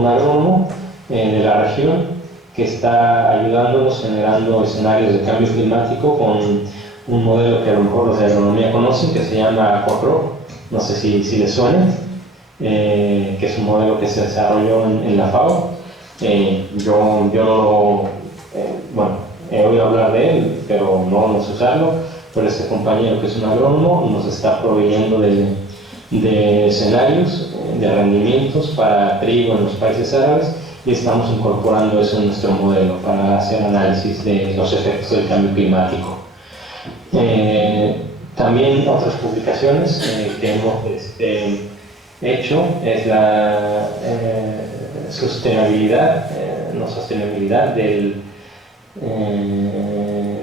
agrónomo de la región que está ayudándonos generando escenarios de cambio climático con un modelo que a lo mejor los de agronomía conocen, que se llama COPRO, no sé si les suena, que es un modelo que se desarrolló en la FAO. Yo he oído hablar de él, pero no sé usarlo, pero este compañero, que es un agrónomo, nos está proveyendo de escenarios, de rendimientos para trigo en los países árabes, y estamos incorporando eso en nuestro modelo para hacer análisis de los efectos del cambio climático. También otras publicaciones que hemos hecho es la sostenibilidad de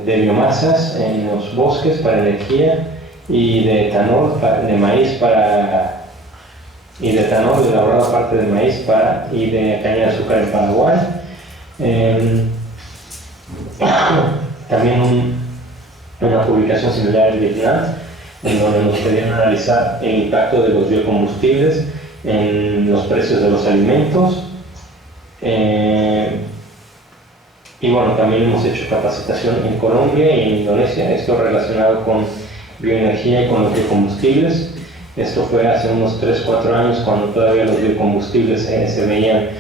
biomasas en los bosques para energía, y de etanol de maíz y de etanol elaborado a partir de maíz y de caña de azúcar en Paraguay. También una publicación similar en Vietnam, en donde nos pedían analizar el impacto de los biocombustibles en los precios de los alimentos. Y bueno, también hemos hecho capacitación en Colombia y en Indonesia, esto relacionado con bioenergía y con los biocombustibles. Esto fue hace unos 3-4 años, cuando todavía los biocombustibles se veían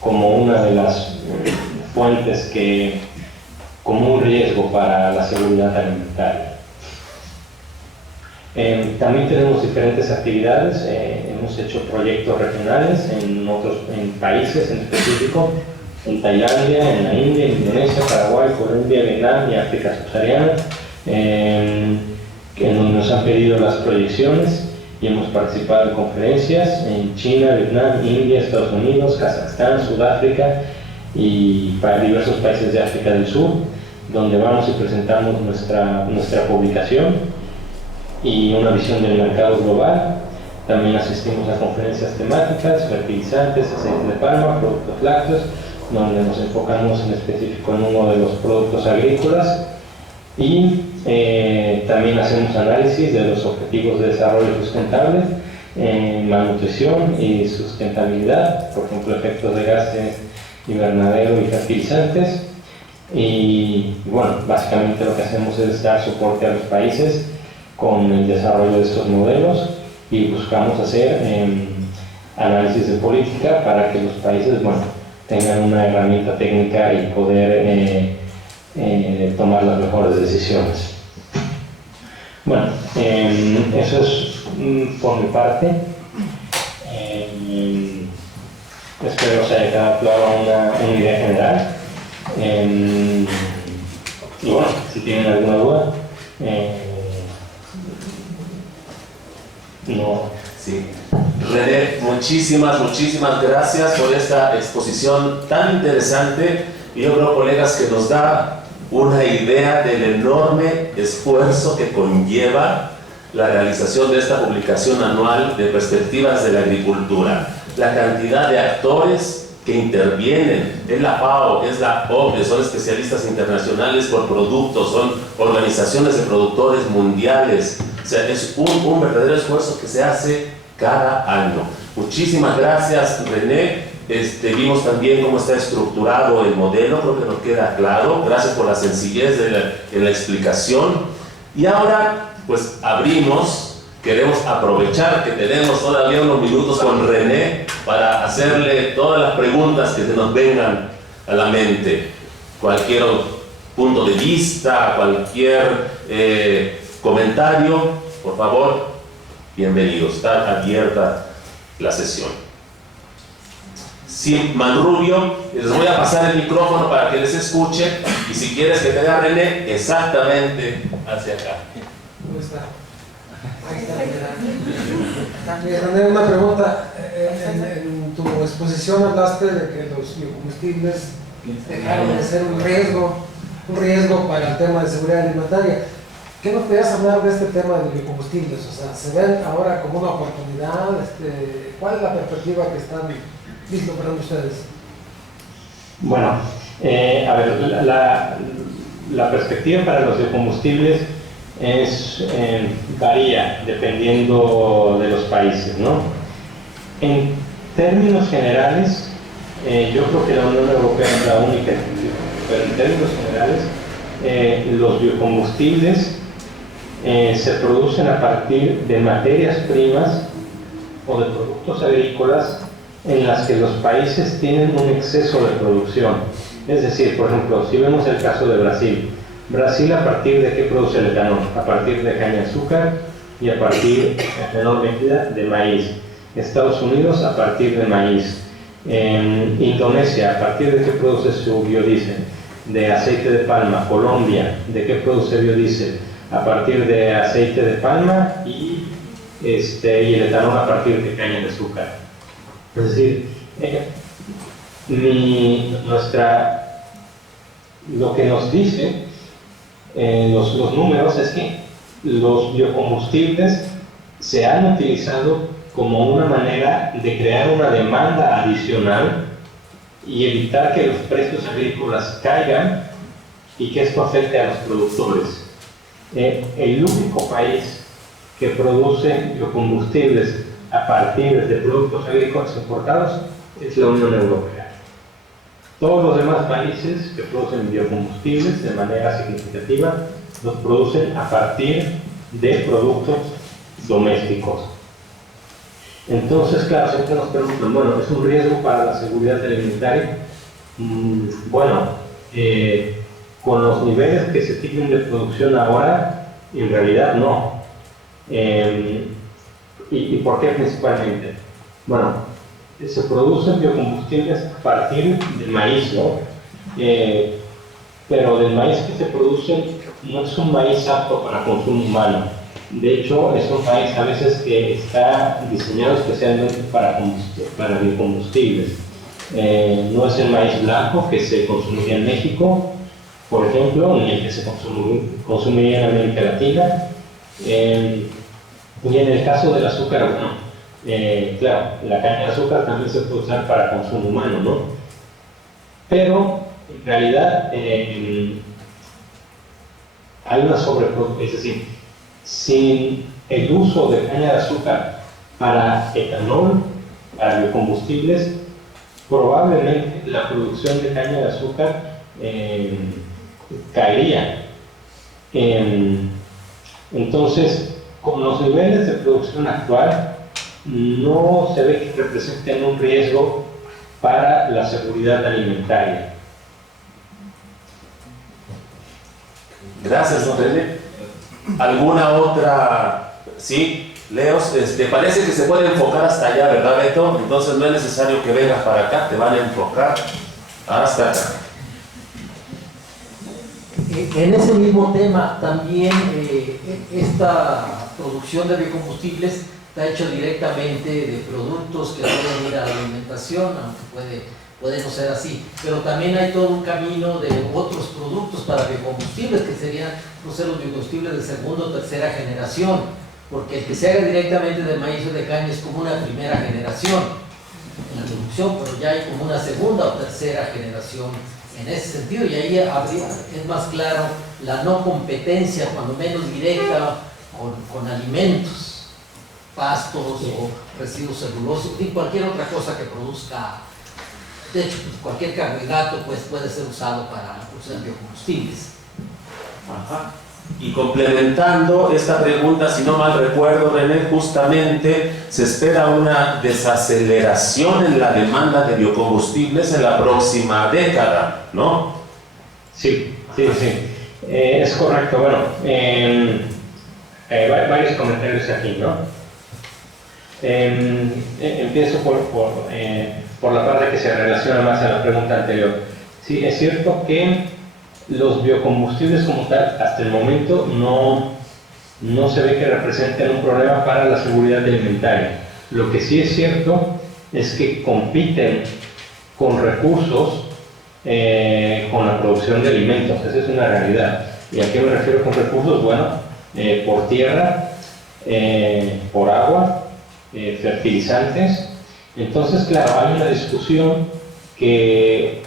como una de las fuentes como un riesgo para la seguridad alimentaria. También tenemos diferentes actividades, hemos hecho proyectos regionales en países en específico, en Tailandia, en la India, en Indonesia, Paraguay, Colombia, Vietnam y África subsahariana, en donde nos han pedido las proyecciones y hemos participado en conferencias en China, Vietnam, India, Estados Unidos, Kazajstán, Sudáfrica y para diversos países de África del Sur, donde vamos y presentamos nuestra publicación y una visión del mercado global. También asistimos a conferencias temáticas, fertilizantes, aceite de palma, productos lácteos, donde nos enfocamos en específico en uno de los productos agrícolas, y también hacemos análisis de los objetivos de desarrollo sustentable, malnutrición y sustentabilidad, por ejemplo efectos de gases invernadero y fertilizantes. Y bueno, básicamente lo que hacemos es dar soporte a los países con el desarrollo de estos modelos y buscamos hacer análisis de política para que los países tengan una herramienta técnica y poder tomar las mejores decisiones. Bueno, eso es por mi parte. Espero que se haya quedado clara una idea general. Y bueno, si tienen alguna duda, no. Sí. René, muchísimas gracias por esta exposición tan interesante, y yo creo, colegas, que nos da una idea del enorme esfuerzo que conlleva la realización de esta publicación anual de perspectivas de la agricultura. La cantidad de actores que intervienen, es la FAO, es la OCDE, son especialistas internacionales por productos, son organizaciones de productores mundiales. O sea, es un verdadero esfuerzo que se hace cada año. Muchísimas gracias, René. Vimos también cómo está estructurado el modelo, creo que nos queda claro. Gracias por la sencillez de la explicación. Y ahora, pues queremos aprovechar que tenemos todavía unos minutos con René para hacerle todas las preguntas que se nos vengan a la mente. Cualquier punto de vista, cualquier comentario, por favor, bienvenido. Está abierta la sesión. Sin Manrubio, les voy a pasar el micrófono para que les escuche, y si quieres que te vea René, exactamente hacia acá. ¿Cómo está? René, una pregunta. En tu exposición hablaste de que los biocombustibles dejaron de ser un riesgo para el tema de seguridad alimentaria. ¿Qué nos podías hablar de este tema de los biocombustibles? O sea, ¿se ven ahora como una oportunidad? ¿Cuál es la perspectiva que están vislumbrando ustedes? Bueno, a ver, la perspectiva para los biocombustibles varía dependiendo de los países, ¿no? En términos generales, yo creo que la Unión Europea es la única, pero en términos generales, los biocombustibles se producen a partir de materias primas o de productos agrícolas en las que los países tienen un exceso de producción. Es decir, por ejemplo, si vemos el caso de Brasil, ¿a partir de qué produce el etanol? A partir de caña de azúcar y a partir, en menor medida, de maíz. Estados Unidos, a partir de maíz. Indonesia, ¿a partir de qué produce su biodiesel? De aceite de palma. Colombia, ¿de qué produce biodiesel? A partir de aceite de palma y el etanol a partir de caña de azúcar. Es decir, lo que nos dice los números es que los biocombustibles se han utilizado como una manera de crear una demanda adicional y evitar que los precios agrícolas caigan y que esto afecte a los productores. El único país que produce biocombustibles a partir de productos agrícolas importados es la Unión Europea. Todos los demás países que producen biocombustibles de manera significativa los producen a partir de productos domésticos. Entonces, claro, siempre nos preguntan, bueno, ¿es un riesgo para la seguridad alimentaria? Bueno, con los niveles que se tienen de producción ahora, en realidad no. ¿Y por qué principalmente? Bueno, se producen biocombustibles a partir del maíz, ¿no? Pero del maíz que se produce no es un maíz apto para consumo humano. De hecho, es un maíz a veces que está diseñado especialmente para biocombustibles. No es el maíz blanco que se consumiría en México, por ejemplo, ni el que se consumiría en América Latina. Y en el caso del azúcar, bueno, claro, la caña de azúcar también se puede usar para consumo humano, ¿no? Pero, en realidad, hay una sobreproducción, es decir, sin el uso de caña de azúcar para etanol, para biocombustibles, probablemente la producción de caña de azúcar caería. Entonces, con los niveles de producción actual, no se ve que representen un riesgo para la seguridad alimentaria. Gracias, don René. ¿Alguna otra? Sí, Leo, parece que se puede enfocar hasta allá, ¿verdad, Beto? Entonces no es necesario que vengas para acá, te van a enfocar hasta acá. En ese mismo tema también esta producción de biocombustibles está hecha directamente de productos que pueden ir a la alimentación, aunque puede no ser así, pero también hay todo un camino de otros productos para biocombustibles que serían, no sé, los biocombustibles de segunda o tercera generación, porque el que se haga directamente de maíz o de caña es como una primera generación en la producción, pero ya hay como una segunda o tercera generación en ese sentido, y ahí es más claro la no competencia, cuando menos directa, con alimentos, pastos o residuos celulosos y cualquier otra cosa que produzca. De hecho, cualquier carbohidrato pues, puede ser usado para la producción de biocombustibles. Ajá. Y complementando esta pregunta, si no mal recuerdo, René, justamente se espera una desaceleración en la demanda de biocombustibles en la próxima década, ¿no? Sí. Es correcto. Bueno, varios comentarios aquí, ¿no? Empiezo por la parte que se relaciona más a la pregunta anterior. Sí, es cierto que los biocombustibles como tal, hasta el momento, no se ve que representen un problema para la seguridad alimentaria. Lo que sí es cierto es que compiten con recursos, con la producción de alimentos. Esa es una realidad. ¿Y a qué me refiero con recursos? Bueno, por tierra, por agua, fertilizantes. Entonces, claro, hay una discusión que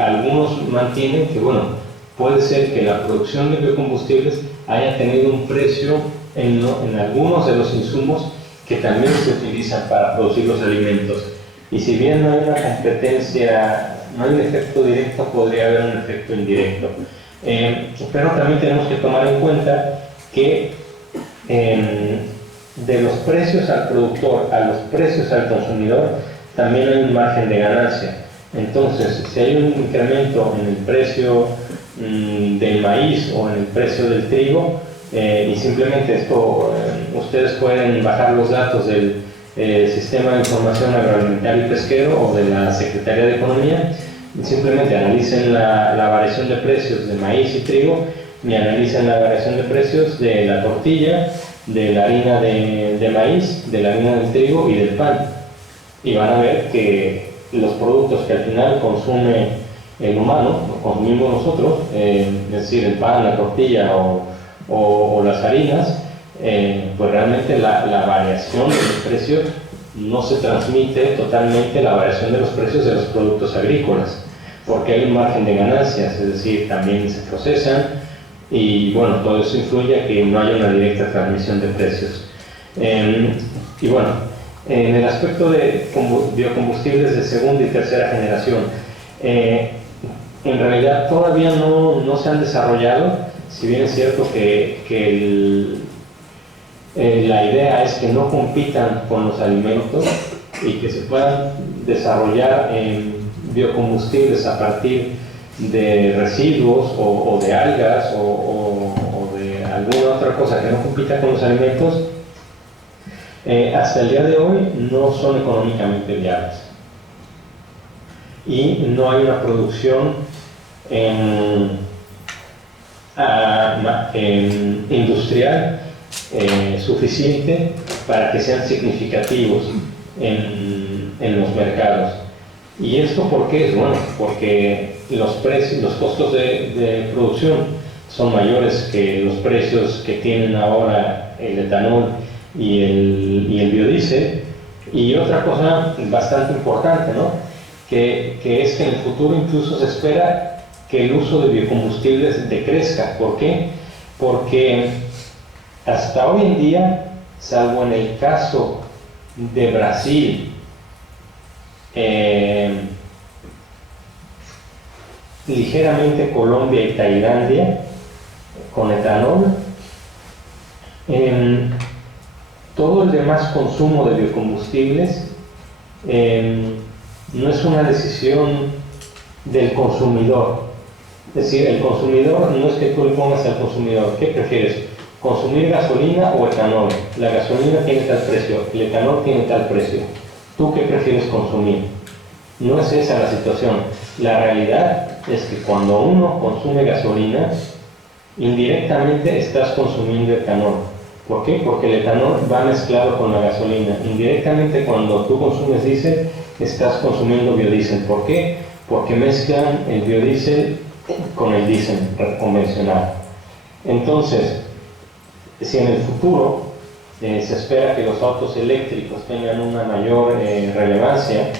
algunos mantienen que, bueno, puede ser que la producción de biocombustibles haya tenido un precio en algunos de los insumos que también se utilizan para producir los alimentos. Y si bien no hay una competencia, no hay un efecto directo, podría haber un efecto indirecto. Pero también tenemos que tomar en cuenta que de los precios al productor a los precios al consumidor también hay un margen de ganancia. Entonces, si hay un incremento en el precio del maíz o en el precio del trigo, y simplemente esto, ustedes pueden bajar los datos del Sistema de Información Agroalimentario y Pesquero o de la Secretaría de Economía, simplemente analicen la variación de precios de maíz y trigo y analicen la variación de precios de la tortilla, de la harina de maíz, de la harina del trigo y del pan. Y van a ver que los productos que al final consume el humano, los consumimos nosotros, es decir, el pan, la tortilla o las harinas, pues realmente la variación de los precios no se transmite totalmente la variación de los precios de los productos agrícolas, porque hay un margen de ganancias, es decir, también se procesan y bueno, todo eso influye a que no haya una directa transmisión de precios. Y bueno, En el aspecto de biocombustibles de segunda y tercera generación, en realidad todavía no se han desarrollado, si bien es cierto que la idea es que no compitan con los alimentos y que se puedan desarrollar biocombustibles a partir de residuos o de algas o de alguna otra cosa que no compita con los alimentos. Hasta el día de hoy no son económicamente viables y no hay una producción industrial suficiente para que sean significativos en los mercados. ¿Y esto por qué es? Bueno, porque los costos de producción son mayores que los precios que tienen ahora el etanol y el biodiesel. Y otra cosa bastante importante, ¿no? que es que en el futuro incluso se espera que el uso de biocombustibles decrezca. ¿Por qué? Porque hasta hoy en día, salvo en el caso de Brasil, ligeramente Colombia y Tailandia, con etanol, todo el demás consumo de biocombustibles no es una decisión del consumidor. Es decir, el consumidor no es que tú le pongas al consumidor, ¿qué prefieres? ¿Consumir gasolina o etanol? La gasolina tiene tal precio, el etanol tiene tal precio. ¿Tú qué prefieres consumir? No es esa la situación. La realidad es que cuando uno consume gasolina, indirectamente estás consumiendo etanol. ¿Por qué? Porque el etanol va mezclado con la gasolina. Indirectamente, cuando tú consumes diésel, estás consumiendo biodiesel. ¿Por qué? Porque mezclan el biodiesel con el diésel convencional. Entonces, si en el futuro se espera que los autos eléctricos tengan una mayor relevancia,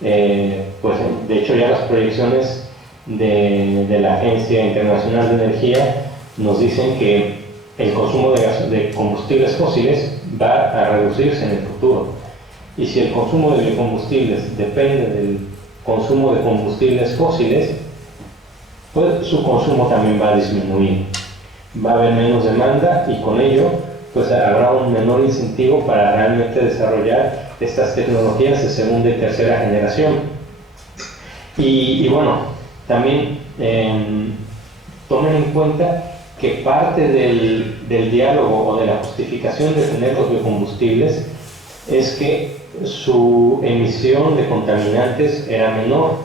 pues de hecho ya las proyecciones de la Agencia Internacional de Energía nos dicen que el consumo de combustibles fósiles va a reducirse en el futuro. Y si el consumo de biocombustibles depende del consumo de combustibles fósiles, pues su consumo también va a disminuir. Va a haber menos demanda y con ello pues habrá un menor incentivo para realmente desarrollar estas tecnologías de segunda y tercera generación. Y bueno, también tomen en cuenta que parte del diálogo o de la justificación de tener los biocombustibles es que su emisión de contaminantes era menor.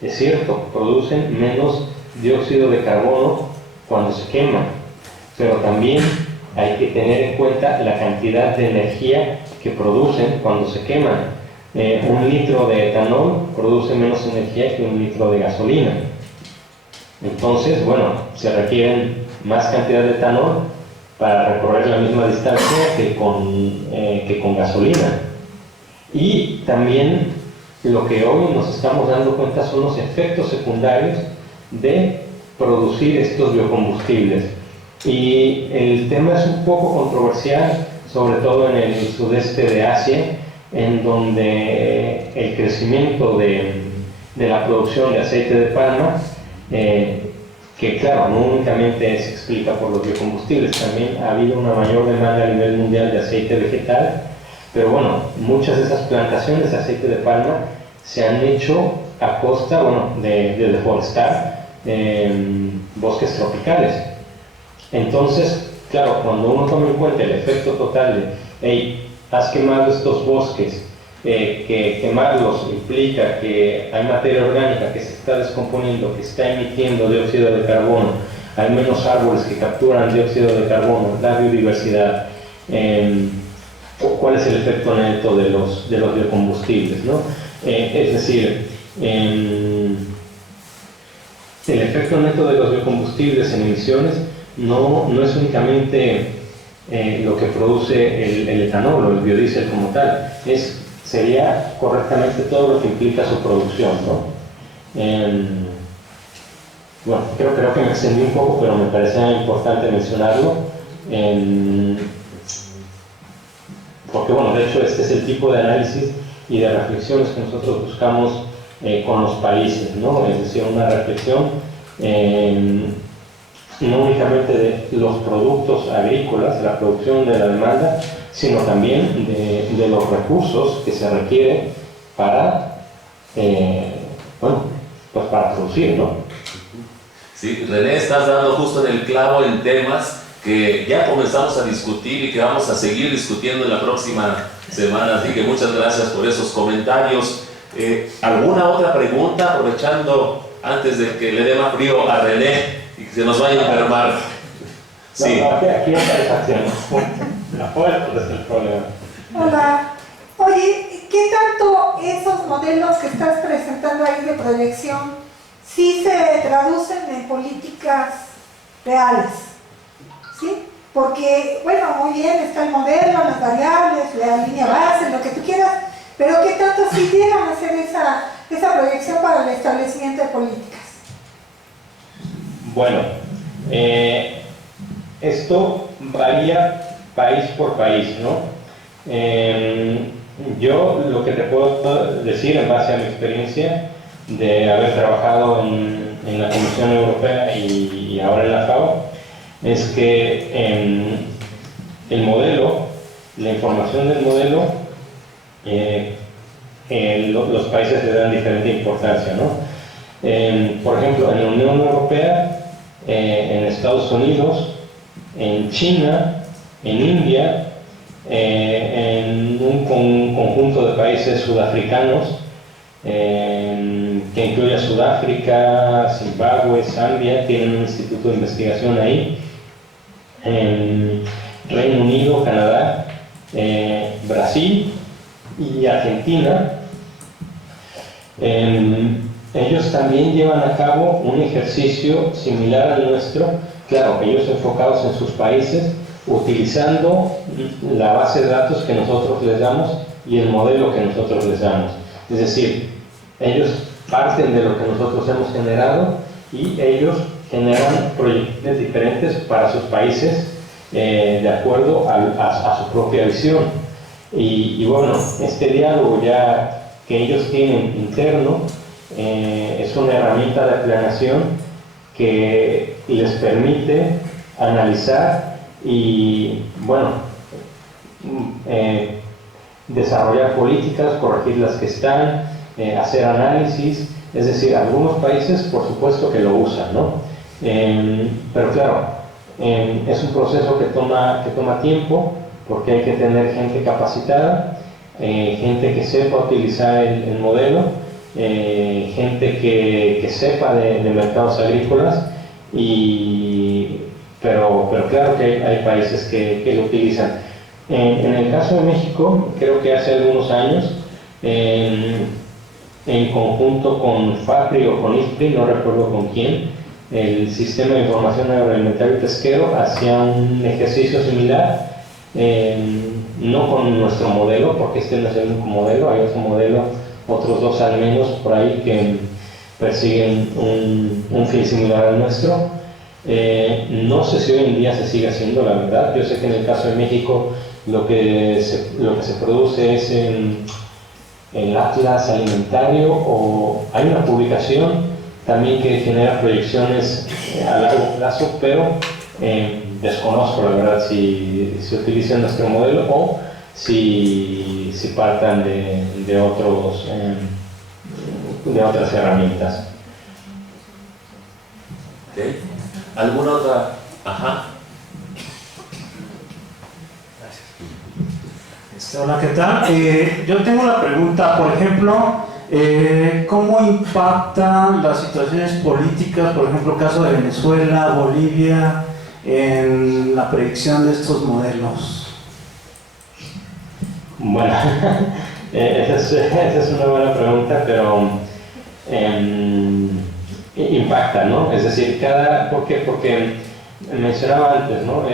Es cierto, producen menos dióxido de carbono cuando se queman, pero también hay que tener en cuenta la cantidad de energía que producen cuando se queman. Un litro de etanol produce menos energía que un litro de gasolina. Entonces, bueno, se requieren más cantidad de etanol para recorrer la misma distancia que con gasolina. Y también lo que hoy nos estamos dando cuenta son los efectos secundarios de producir estos biocombustibles. Y el tema es un poco controversial, sobre todo en el sudeste de Asia, en donde el crecimiento de la producción de aceite de palma, que claro, no únicamente se explica por los biocombustibles, también ha habido una mayor demanda a nivel mundial de aceite vegetal, pero bueno, muchas de esas plantaciones de aceite de palma se han hecho a costa, bueno, de deforestar bosques tropicales. Entonces, claro, cuando uno toma en cuenta el efecto total de, hey, has quemado estos bosques, que quemarlos implica que hay materia orgánica que se está descomponiendo, que está emitiendo dióxido de carbono, hay menos árboles que capturan dióxido de carbono, la biodiversidad, ¿cuál es el efecto neto de los biocombustibles, ¿no? Es decir, el efecto neto de los biocombustibles en emisiones no es únicamente lo que produce el etanol o el biodiesel como tal, sería correctamente todo lo que implica su producción, ¿no? Bueno, creo que me extendí un poco, pero me parecía importante mencionarlo. porque bueno, de hecho este es el tipo de análisis y de reflexiones que nosotros buscamos con los países, ¿no? Es decir, una reflexión no únicamente de los productos agrícolas, la producción de la demanda, sino también de los recursos que se requieren para, bueno, pues para producir, ¿no? Sí, René, estás dando justo en el clavo en temas que ya comenzamos a discutir y que vamos a seguir discutiendo en la próxima semana, así que muchas gracias por esos comentarios. ¿Alguna otra pregunta, aprovechando antes de que le dé más frío a René y que se nos vaya a enfermar? Sí. No, aquí hay satisfacción. Afuera es el problema. Hola. Oye, ¿qué tanto esos modelos que estás presentando ahí de proyección sí se traducen en políticas reales? ¿Sí? Porque, bueno, muy bien, está el modelo, las variables, la línea base, lo que tú quieras, pero ¿qué tanto sí llegan a hacer esa proyección para el establecimiento de políticas? Bueno, esto varía país por país, ¿no? Yo lo que te puedo decir en base a mi experiencia de haber trabajado en la Comisión Europea y ahora en la FAO, es que el modelo, la información del modelo, los países le dan diferente importancia, ¿no? Por ejemplo, en la Unión Europea, en Estados Unidos, en China, en India, en un conjunto de países sudafricanos, que incluye a Sudáfrica, Zimbabue, Zambia, tienen un instituto de investigación ahí, en Reino Unido, Canadá, Brasil y Argentina. Ellos también llevan a cabo un ejercicio similar al nuestro, claro, ellos enfocados en sus países, utilizando la base de datos que nosotros les damos y el modelo que nosotros les damos. Es decir, ellos parten de lo que nosotros hemos generado y ellos generan proyectos diferentes para sus países de acuerdo a su propia visión. Y bueno, este diálogo ya que ellos tienen interno es una herramienta de planeación que les permite analizar y, bueno, desarrollar políticas, corregir las que están, hacer análisis. Es decir, algunos países por supuesto que lo usan, ¿no? Pero claro, es un proceso que toma tiempo, porque hay que tener gente capacitada, gente que sepa utilizar el modelo, gente que sepa de mercados agrícolas, pero claro que hay países que lo utilizan. En el caso de México, creo que hace algunos años, en conjunto con FAPRI o con IFPRI, no recuerdo con quién, el Sistema de Información Agroalimentario y Pesquero hacía un ejercicio similar, no con nuestro modelo, porque este no es el único modelo, hay otro modelo, otros dos al menos por ahí que persiguen un fin similar al nuestro. No sé si hoy en día se sigue haciendo, la verdad. Yo sé que en el caso de México lo que se produce es el Atlas Alimentario, o hay una publicación también que genera proyecciones a largo plazo, pero desconozco la verdad si se utiliza nuestro modelo o si partan de otras herramientas. ¿Okay? ¿Alguna otra? Ajá. Hola, ¿qué tal? Yo tengo una pregunta, por ejemplo, ¿cómo impactan las situaciones políticas, por ejemplo, el caso de Venezuela, Bolivia, en la predicción de estos modelos? Bueno, esa es una buena pregunta, pero impacta, ¿no? Es decir, ¿por qué? Porque mencionaba antes, ¿no?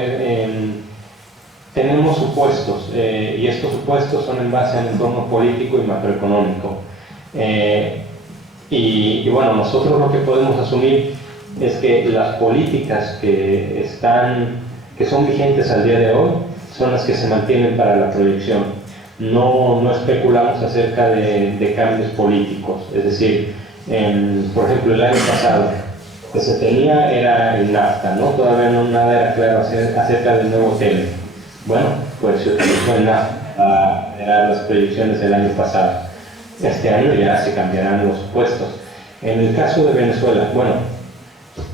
Tenemos supuestos, y estos supuestos son en base al entorno político y macroeconómico. Y bueno, nosotros lo que podemos asumir es que las políticas que son vigentes al día de hoy son las que se mantienen para la proyección. No especulamos acerca de cambios políticos, es decir, por ejemplo, el año pasado que se tenía era el NAFTA, ¿no? Todavía nada era claro acerca del nuevo TEMEC. Bueno, pues se utilizó el NAFTA, eran las proyecciones del año pasado. Este año ya se cambiarán los puestos. En el caso de Venezuela, bueno,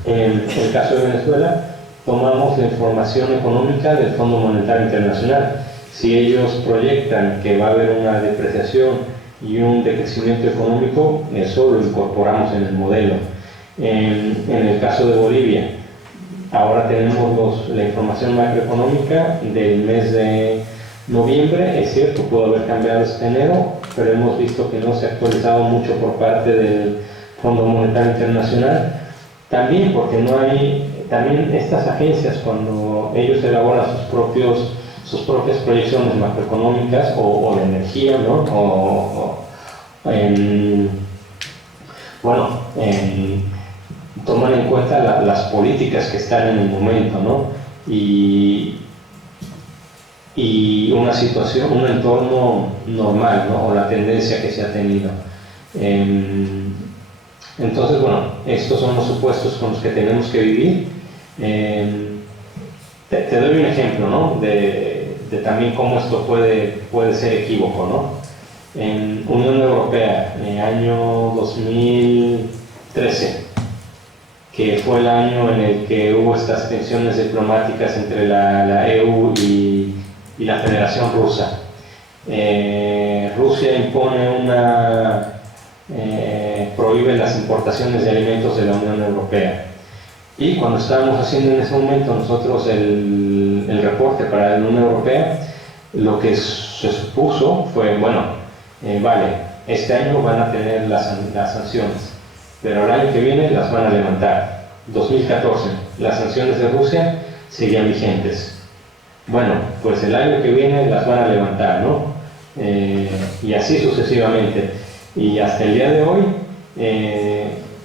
en el caso de Venezuela tomamos la información económica del Fondo Monetario Internacional. Si ellos proyectan que va a haber una depreciación y un decrecimiento económico, eso lo incorporamos en el modelo. En el caso de Bolivia, ahora tenemos la información macroeconómica del mes de noviembre. Es cierto, pudo haber cambiado este enero, pero hemos visto que no se ha actualizado mucho por parte del Fondo Monetario Internacional. También porque no hay, también estas agencias, cuando ellos elaboran sus propias proyecciones macroeconómicas o de energía, ¿no? Toman en cuenta las políticas que están en el momento, ¿no? Y una situación, un entorno normal, ¿no? O la tendencia que se ha tenido. Entonces, bueno, estos son los supuestos con los que tenemos que vivir. Te doy un ejemplo, ¿no? de también cómo esto puede ser equívoco, ¿no? En Unión Europea, en el año 2013, que fue el año en el que hubo estas tensiones diplomáticas entre la EU y la Federación Rusa. Rusia impone prohíbe las importaciones de alimentos de la Unión Europea. Y cuando estábamos haciendo en ese momento nosotros el reporte para la Unión Europea, lo que se supuso fue, bueno, vale, este año van a tener las sanciones, pero el año que viene las van a levantar. 2014, las sanciones de Rusia seguían vigentes. Bueno, pues el año que viene las van a levantar, ¿no? Y así sucesivamente. Y hasta el día de hoy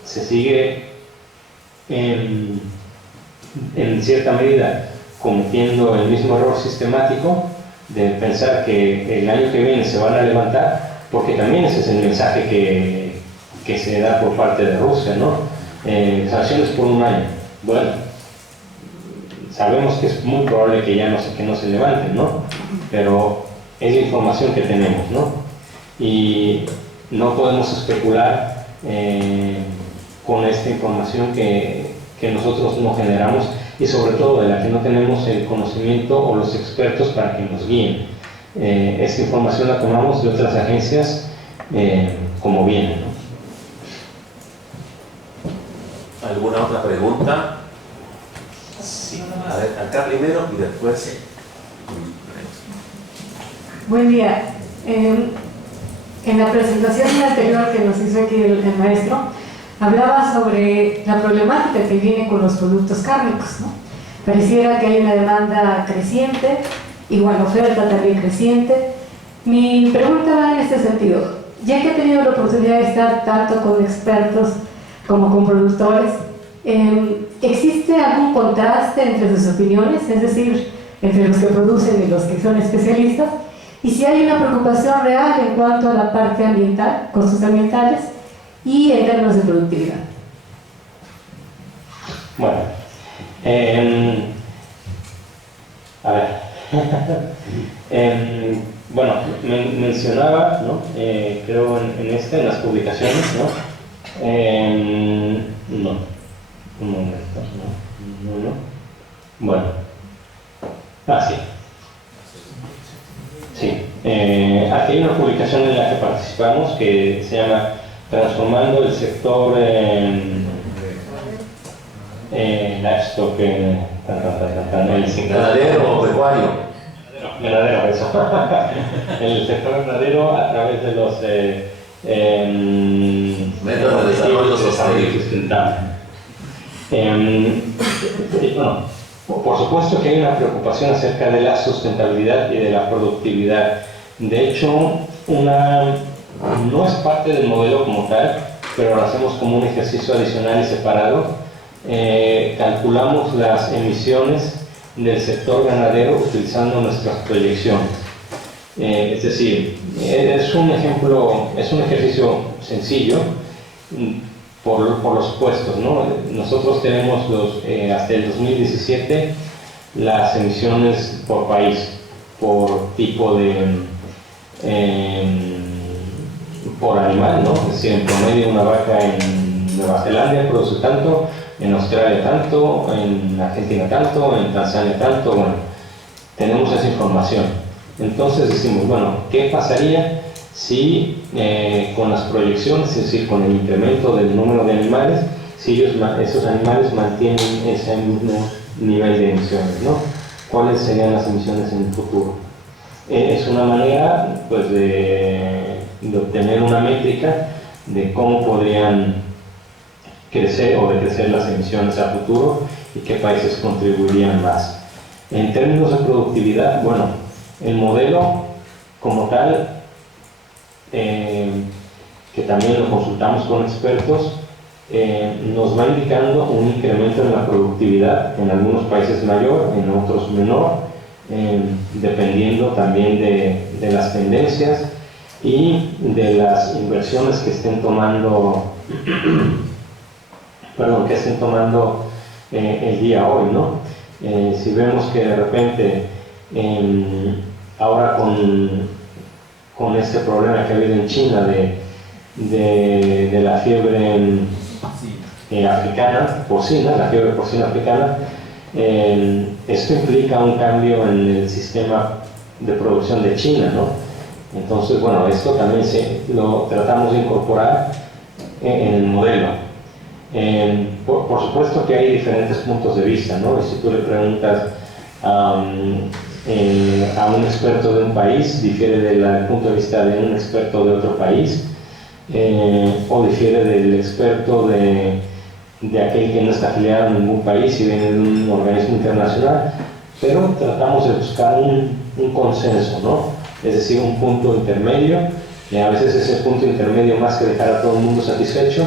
se sigue en cierta medida cometiendo el mismo error sistemático de pensar que el año que viene se van a levantar, porque también ese es el mensaje que se da por parte de Rusia, ¿no? Sanciones por un año. Bueno, sabemos que es muy probable que ya no se levanten, ¿no? Pero es la información que tenemos, ¿no? Y no podemos especular con esta información que nosotros no generamos y sobre todo de la que no tenemos el conocimiento o los expertos para que nos guíen. Esta información la tomamos de otras agencias como viene, ¿no? ¿Alguna otra pregunta? Sí, a ver, acá primero y después. Buen día. En la presentación anterior que nos hizo aquí el maestro, hablaba sobre la problemática que viene con los productos cárnicos, ¿no? Pareciera que hay una demanda creciente, igual oferta también creciente. Mi pregunta va en este sentido. Ya que he tenido la oportunidad de estar tanto con expertos como con productores, ¿existe algún contraste entre sus opiniones? Es decir, entre los que producen y los que son especialistas. Y si hay una preocupación real en cuanto a la parte ambiental, costos ambientales y en términos de productividad. Bueno, a ver, bueno, mencionaba, ¿no? Creo en las publicaciones, ¿no? No, un momento, no. Bueno, sí. Sí, aquí hay una publicación en la que participamos que se llama Transformando el sector livestock, el Ganadero o pecuario. Ganadero, eso. El sector ganadero a través de los métodos de desarrollo sustentable. Bueno, por supuesto que hay una preocupación acerca de la sustentabilidad y de la productividad. De hecho, no es parte del modelo como tal, pero lo hacemos como un ejercicio adicional y separado. Calculamos las emisiones del sector ganadero utilizando nuestras proyecciones. Es decir, es un ejercicio sencillo por los puestos, ¿no? Nosotros tenemos hasta el 2017 las emisiones por país, por tipo por animal, ¿no? Es decir, en promedio una vaca en Nueva Zelanda produce tanto, en Australia tanto, en Argentina tanto, en Tanzania tanto. Bueno, tenemos esa información. Entonces decimos, bueno, ¿qué pasaría si con las proyecciones, es decir, con el incremento del número de animales, si esos animales mantienen ese mismo nivel de emisiones, ¿no? ¿Cuáles serían las emisiones en el futuro? Es una manera, pues, de obtener una métrica de cómo podrían crecer o decrecer las emisiones a futuro y qué países contribuirían más. En términos de productividad, bueno, el modelo como tal, que también lo consultamos con expertos, nos va indicando un incremento en la productividad, en algunos países mayor, en otros menor, dependiendo también de las tendencias y de las inversiones que estén tomando el día hoy, ¿no? Si vemos que de repente ahora con este problema que ha habido en China de la fiebre africana, porcina, la fiebre porcina africana, esto implica un cambio en el sistema de producción de China, ¿no? Entonces, bueno, esto también lo tratamos de incorporar en el modelo. Por supuesto que hay diferentes puntos de vista, ¿no? Si tú le preguntas a un experto de un país, difiere del punto de vista de un experto de otro país, o difiere del experto de aquel que no está afiliado en ningún país y viene de un organismo internacional, pero tratamos de buscar un consenso, ¿no? Es decir, un punto intermedio, y a veces ese punto intermedio, más que dejar a todo el mundo satisfecho,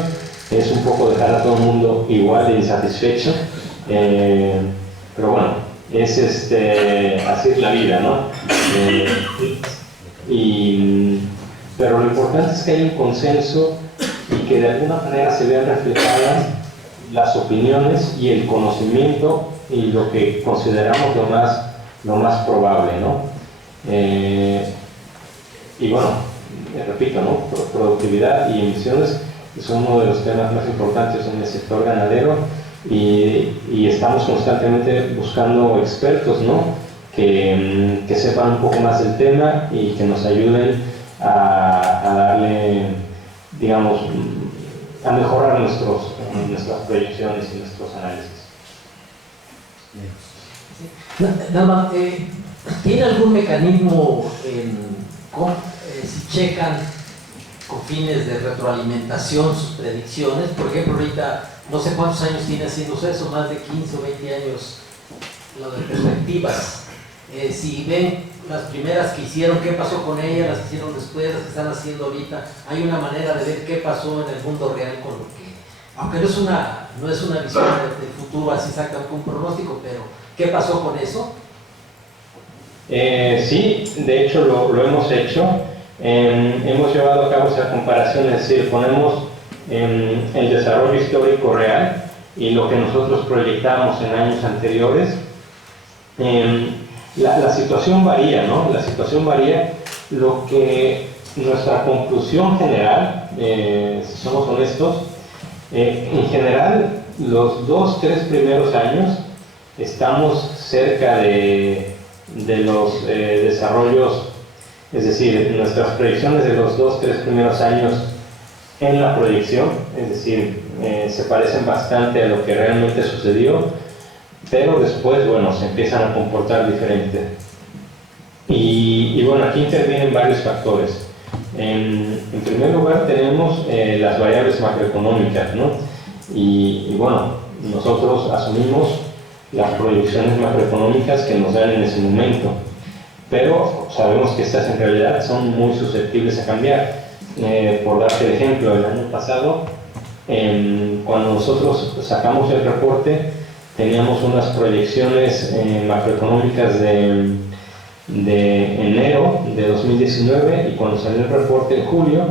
es un poco dejar a todo el mundo igual de insatisfecho, pero bueno, así es la vida, ¿no? Pero lo importante es que haya un consenso y que de alguna manera se vean reflejadas las opiniones y el conocimiento y lo que consideramos lo más probable, ¿no? Y bueno, repito, ¿no? Productividad y emisiones son uno de los temas más importantes en el sector ganadero y estamos constantemente buscando expertos, ¿no? que sepan un poco más del tema y que nos ayuden a darle, digamos, a mejorar nuestras proyecciones y nuestros análisis. Nada, ¿tiene algún mecanismo si checan con fines de retroalimentación sus predicciones? Por ejemplo, ahorita no sé cuántos años tiene haciéndose eso, más de 15 o 20 años, lo de perspectivas. Si ven las primeras que hicieron, qué pasó con ellas, las que hicieron después, las que están haciendo ahorita, hay una manera de ver qué pasó en el mundo real con lo que, aunque no es una visión del futuro así exacta como un pronóstico, pero ¿qué pasó con eso? Sí, de hecho lo hemos hecho. Hemos llevado a cabo esa comparación, es decir, ponemos el desarrollo histórico real y lo que nosotros proyectábamos en años anteriores. La situación varía, ¿no? La situación varía. Lo que nuestra conclusión general, si somos honestos, en general los 2-3 primeros años estamos cerca de los desarrollos, es decir, nuestras proyecciones de los 2-3 primeros años en la proyección, es decir, se parecen bastante a lo que realmente sucedió, pero después, bueno, se empiezan a comportar diferente. Y bueno, aquí intervienen varios factores. En primer lugar tenemos las variables macroeconómicas, ¿no? Y bueno, nosotros asumimos las proyecciones macroeconómicas que nos dan en ese momento, pero sabemos que estas en realidad son muy susceptibles a cambiar. Por darte el ejemplo, el año pasado, cuando nosotros sacamos el reporte, teníamos unas proyecciones macroeconómicas de enero de 2019, y cuando salió el reporte en julio,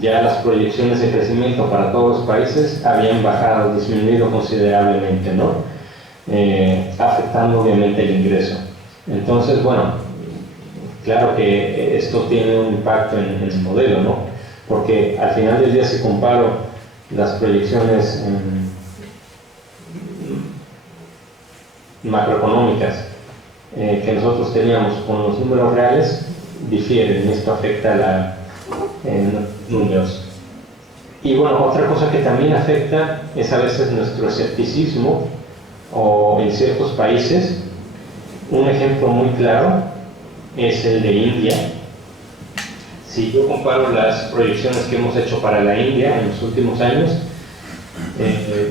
ya las proyecciones de crecimiento para todos los países habían bajado, disminuido considerablemente, ¿no? Afectando obviamente el ingreso. Entonces, bueno, claro que esto tiene un impacto en el modelo, ¿no? Porque al final del día, si comparo las proyecciones macroeconómicas que nosotros teníamos con los números reales, difieren, y esto afecta a números. Y bueno, otra cosa que también afecta es a veces nuestro escepticismo, o en ciertos países. Un ejemplo muy claro es el de India. Si yo comparo las proyecciones que hemos hecho para la India en los últimos años,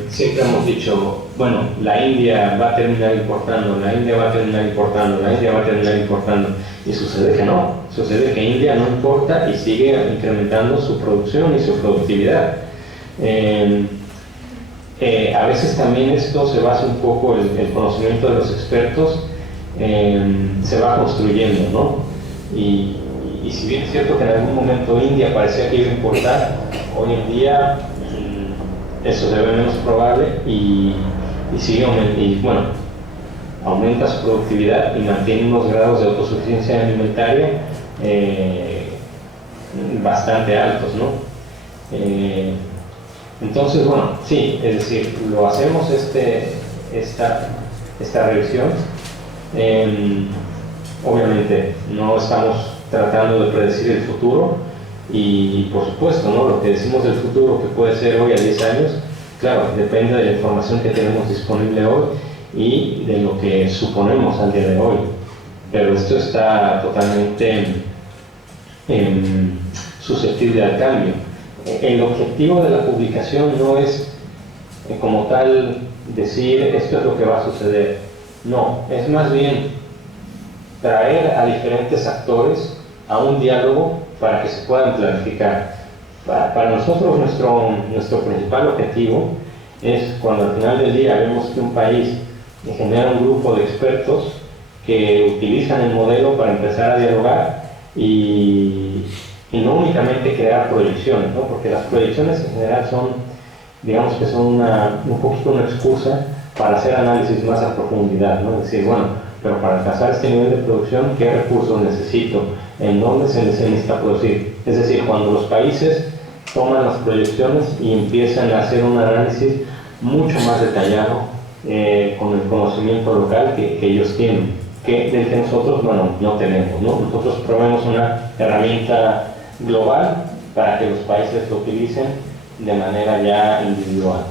siempre hemos dicho, bueno, la India va a terminar importando, la India va a terminar importando, la India va a terminar importando. Y sucede que no, sucede que India no importa y sigue incrementando su producción y su productividad. A veces también esto se basa un poco, el conocimiento de los expertos se va construyendo, ¿no? Y si bien es cierto que en algún momento India parecía que iba a importar, hoy en día eso se ve menos probable, y sigue bueno, aumenta su productividad y mantiene unos grados de autosuficiencia alimentaria bastante altos, ¿no? Entonces, bueno, sí, es decir, lo hacemos esta revisión. Obviamente no estamos tratando de predecir el futuro, y por supuesto, ¿no? Lo que decimos del futuro, que puede ser hoy a 10 años, claro, depende de la información que tenemos disponible hoy y de lo que suponemos al día de hoy. Pero esto está totalmente susceptible al cambio. El objetivo de la publicación no es como tal decir esto es lo que va a suceder. No, es más bien traer a diferentes actores a un diálogo para que se puedan clarificar. Para nosotros nuestro principal objetivo es, cuando al final del día vemos que un país genera un grupo de expertos que utilizan el modelo para empezar a dialogar, y no únicamente crear proyecciones, ¿no? Porque las proyecciones en general son, digamos que son un poquito una excusa para hacer análisis más a profundidad, ¿no? Es decir, bueno, pero para alcanzar este nivel de producción, ¿qué recursos necesito? ¿En dónde se necesita producir? Es decir, cuando los países toman las proyecciones y empiezan a hacer un análisis mucho más detallado con el conocimiento local que ellos tienen, del que nosotros, bueno, no tenemos, ¿no? Nosotros proveemos una herramienta global para que los países lo utilicen de manera ya individual.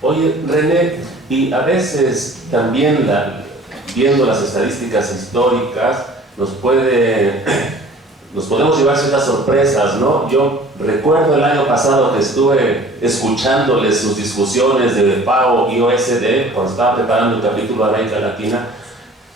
Oye, René, y a veces también viendo las estadísticas históricas nos podemos llevar ciertas sorpresas, ¿no? Yo recuerdo el año pasado que estuve escuchándoles sus discusiones de FAO y OSD cuando estaba preparando el capítulo de América Latina,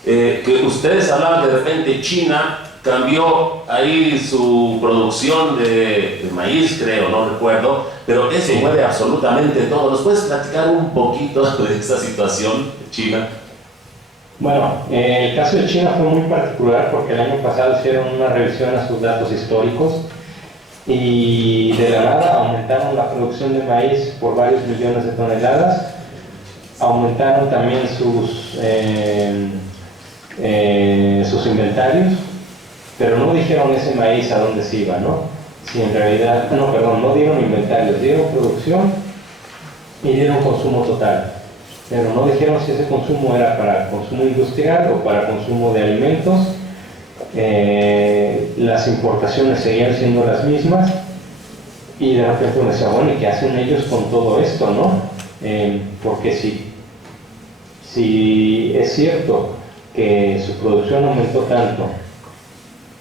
que ustedes hablaban de repente China cambió ahí su producción de maíz, creo, no recuerdo, pero eso mueve absolutamente todo. ¿Nos puedes platicar un poquito de esa situación de China? Bueno, el caso de China fue muy particular porque el año pasado hicieron una revisión a sus datos históricos y de la nada aumentaron la producción de maíz por varios millones de toneladas, aumentaron también sus inventarios, pero no dijeron ese maíz a dónde se iba, ¿no? Si en realidad, no dieron inventarios, dieron producción y dieron consumo total. Pero no dijeron si ese consumo era para consumo industrial o para consumo de alimentos. Las importaciones seguían siendo las mismas, y de repente uno decía, bueno, ¿y qué hacen ellos con todo esto, no? Porque si es cierto que su producción aumentó tanto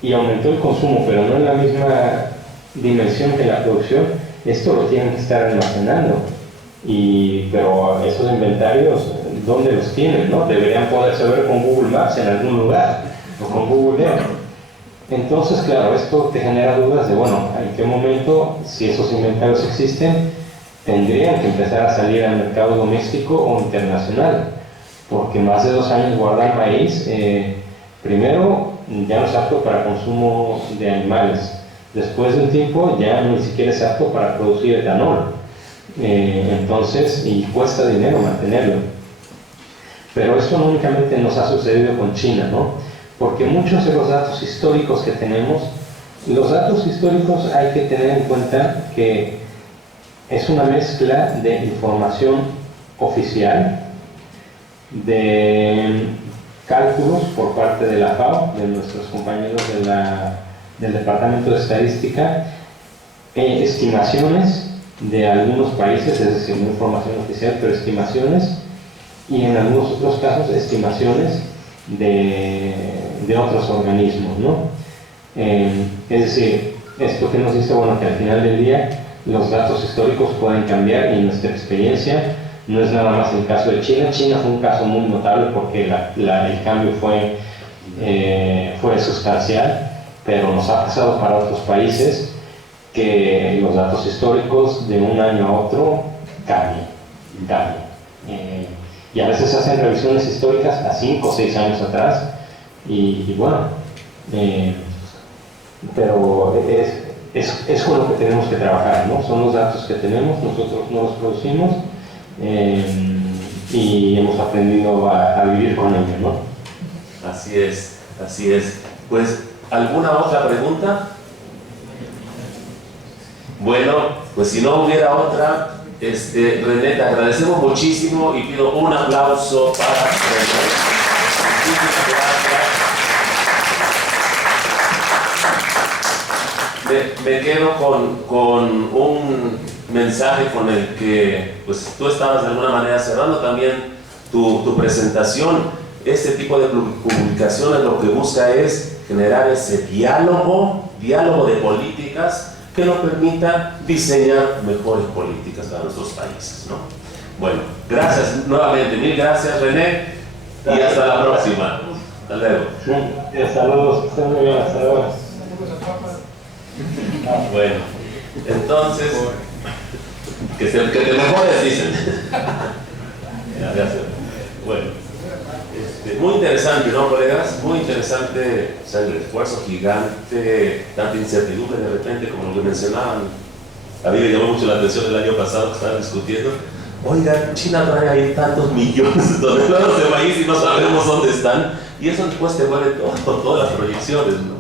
y aumentó el consumo, pero no en la misma dimensión que la producción, esto lo tienen que estar almacenando. Pero esos inventarios, ¿dónde los tienen, no? Deberían poderse ver con Google Maps en algún lugar, o con Google Earth. Entonces, claro, esto te genera dudas de, bueno, ¿en qué momento, si esos inventarios existen, tendrían que empezar a salir al mercado doméstico o internacional, porque más de 2 años guardar maíz, primero ya no es apto para consumo de animales, después de un tiempo ya ni siquiera es apto para producir etanol, entonces, y cuesta dinero mantenerlo. Pero esto no únicamente nos ha sucedido con China, ¿no? Porque muchos de los datos históricos que tenemos, los datos históricos hay que tener en cuenta que es una mezcla de información oficial, de cálculos por parte de la FAO, de nuestros compañeros del Departamento de Estadística, estimaciones de algunos países, es decir, no información oficial, pero estimaciones, y en algunos otros casos estimaciones de otros organismos, ¿no? Es decir, esto que nos dice, bueno, que al final del día los datos históricos pueden cambiar, y nuestra experiencia no es nada más el caso de China. China fue un caso muy notable porque el cambio fue sustancial, pero nos ha pasado para otros países que los datos históricos de un año a otro cambian. Y a veces hacen revisiones históricas a 5 o 6 años atrás, y bueno, pero es con lo que tenemos que trabajar, ¿no? Son los datos que tenemos, nosotros no los producimos, y hemos aprendido a vivir con ello, ¿no? Así es, así es. Pues, ¿alguna otra pregunta? Bueno, pues si no hubiera otra, René, te agradecemos muchísimo y pido un aplauso para René. Muchísimas gracias. Me quedo con un mensaje con el que pues, tú estabas de alguna manera cerrando también tu presentación. Este tipo de publicaciones lo que busca es generar ese diálogo de políticas que nos permita diseñar mejores políticas para nuestros países, ¿no? Bueno, gracias nuevamente, mil gracias, René, y hasta la próxima. Hasta luego. Saludos, que estén muy bien, hasta luego. Bueno, entonces, que te mejores, dicen. Gracias. Bueno, muy interesante, ¿no, colegas? Muy interesante, o sea, el esfuerzo gigante, tanta incertidumbre de repente, como lo que mencionaban. A mí me llamó mucho la atención el año pasado que estaban discutiendo. Oiga, China trae ahí tantos millones de toneladas de maíz y no sabemos dónde están. Y eso después te mueve todas las proyecciones, ¿no?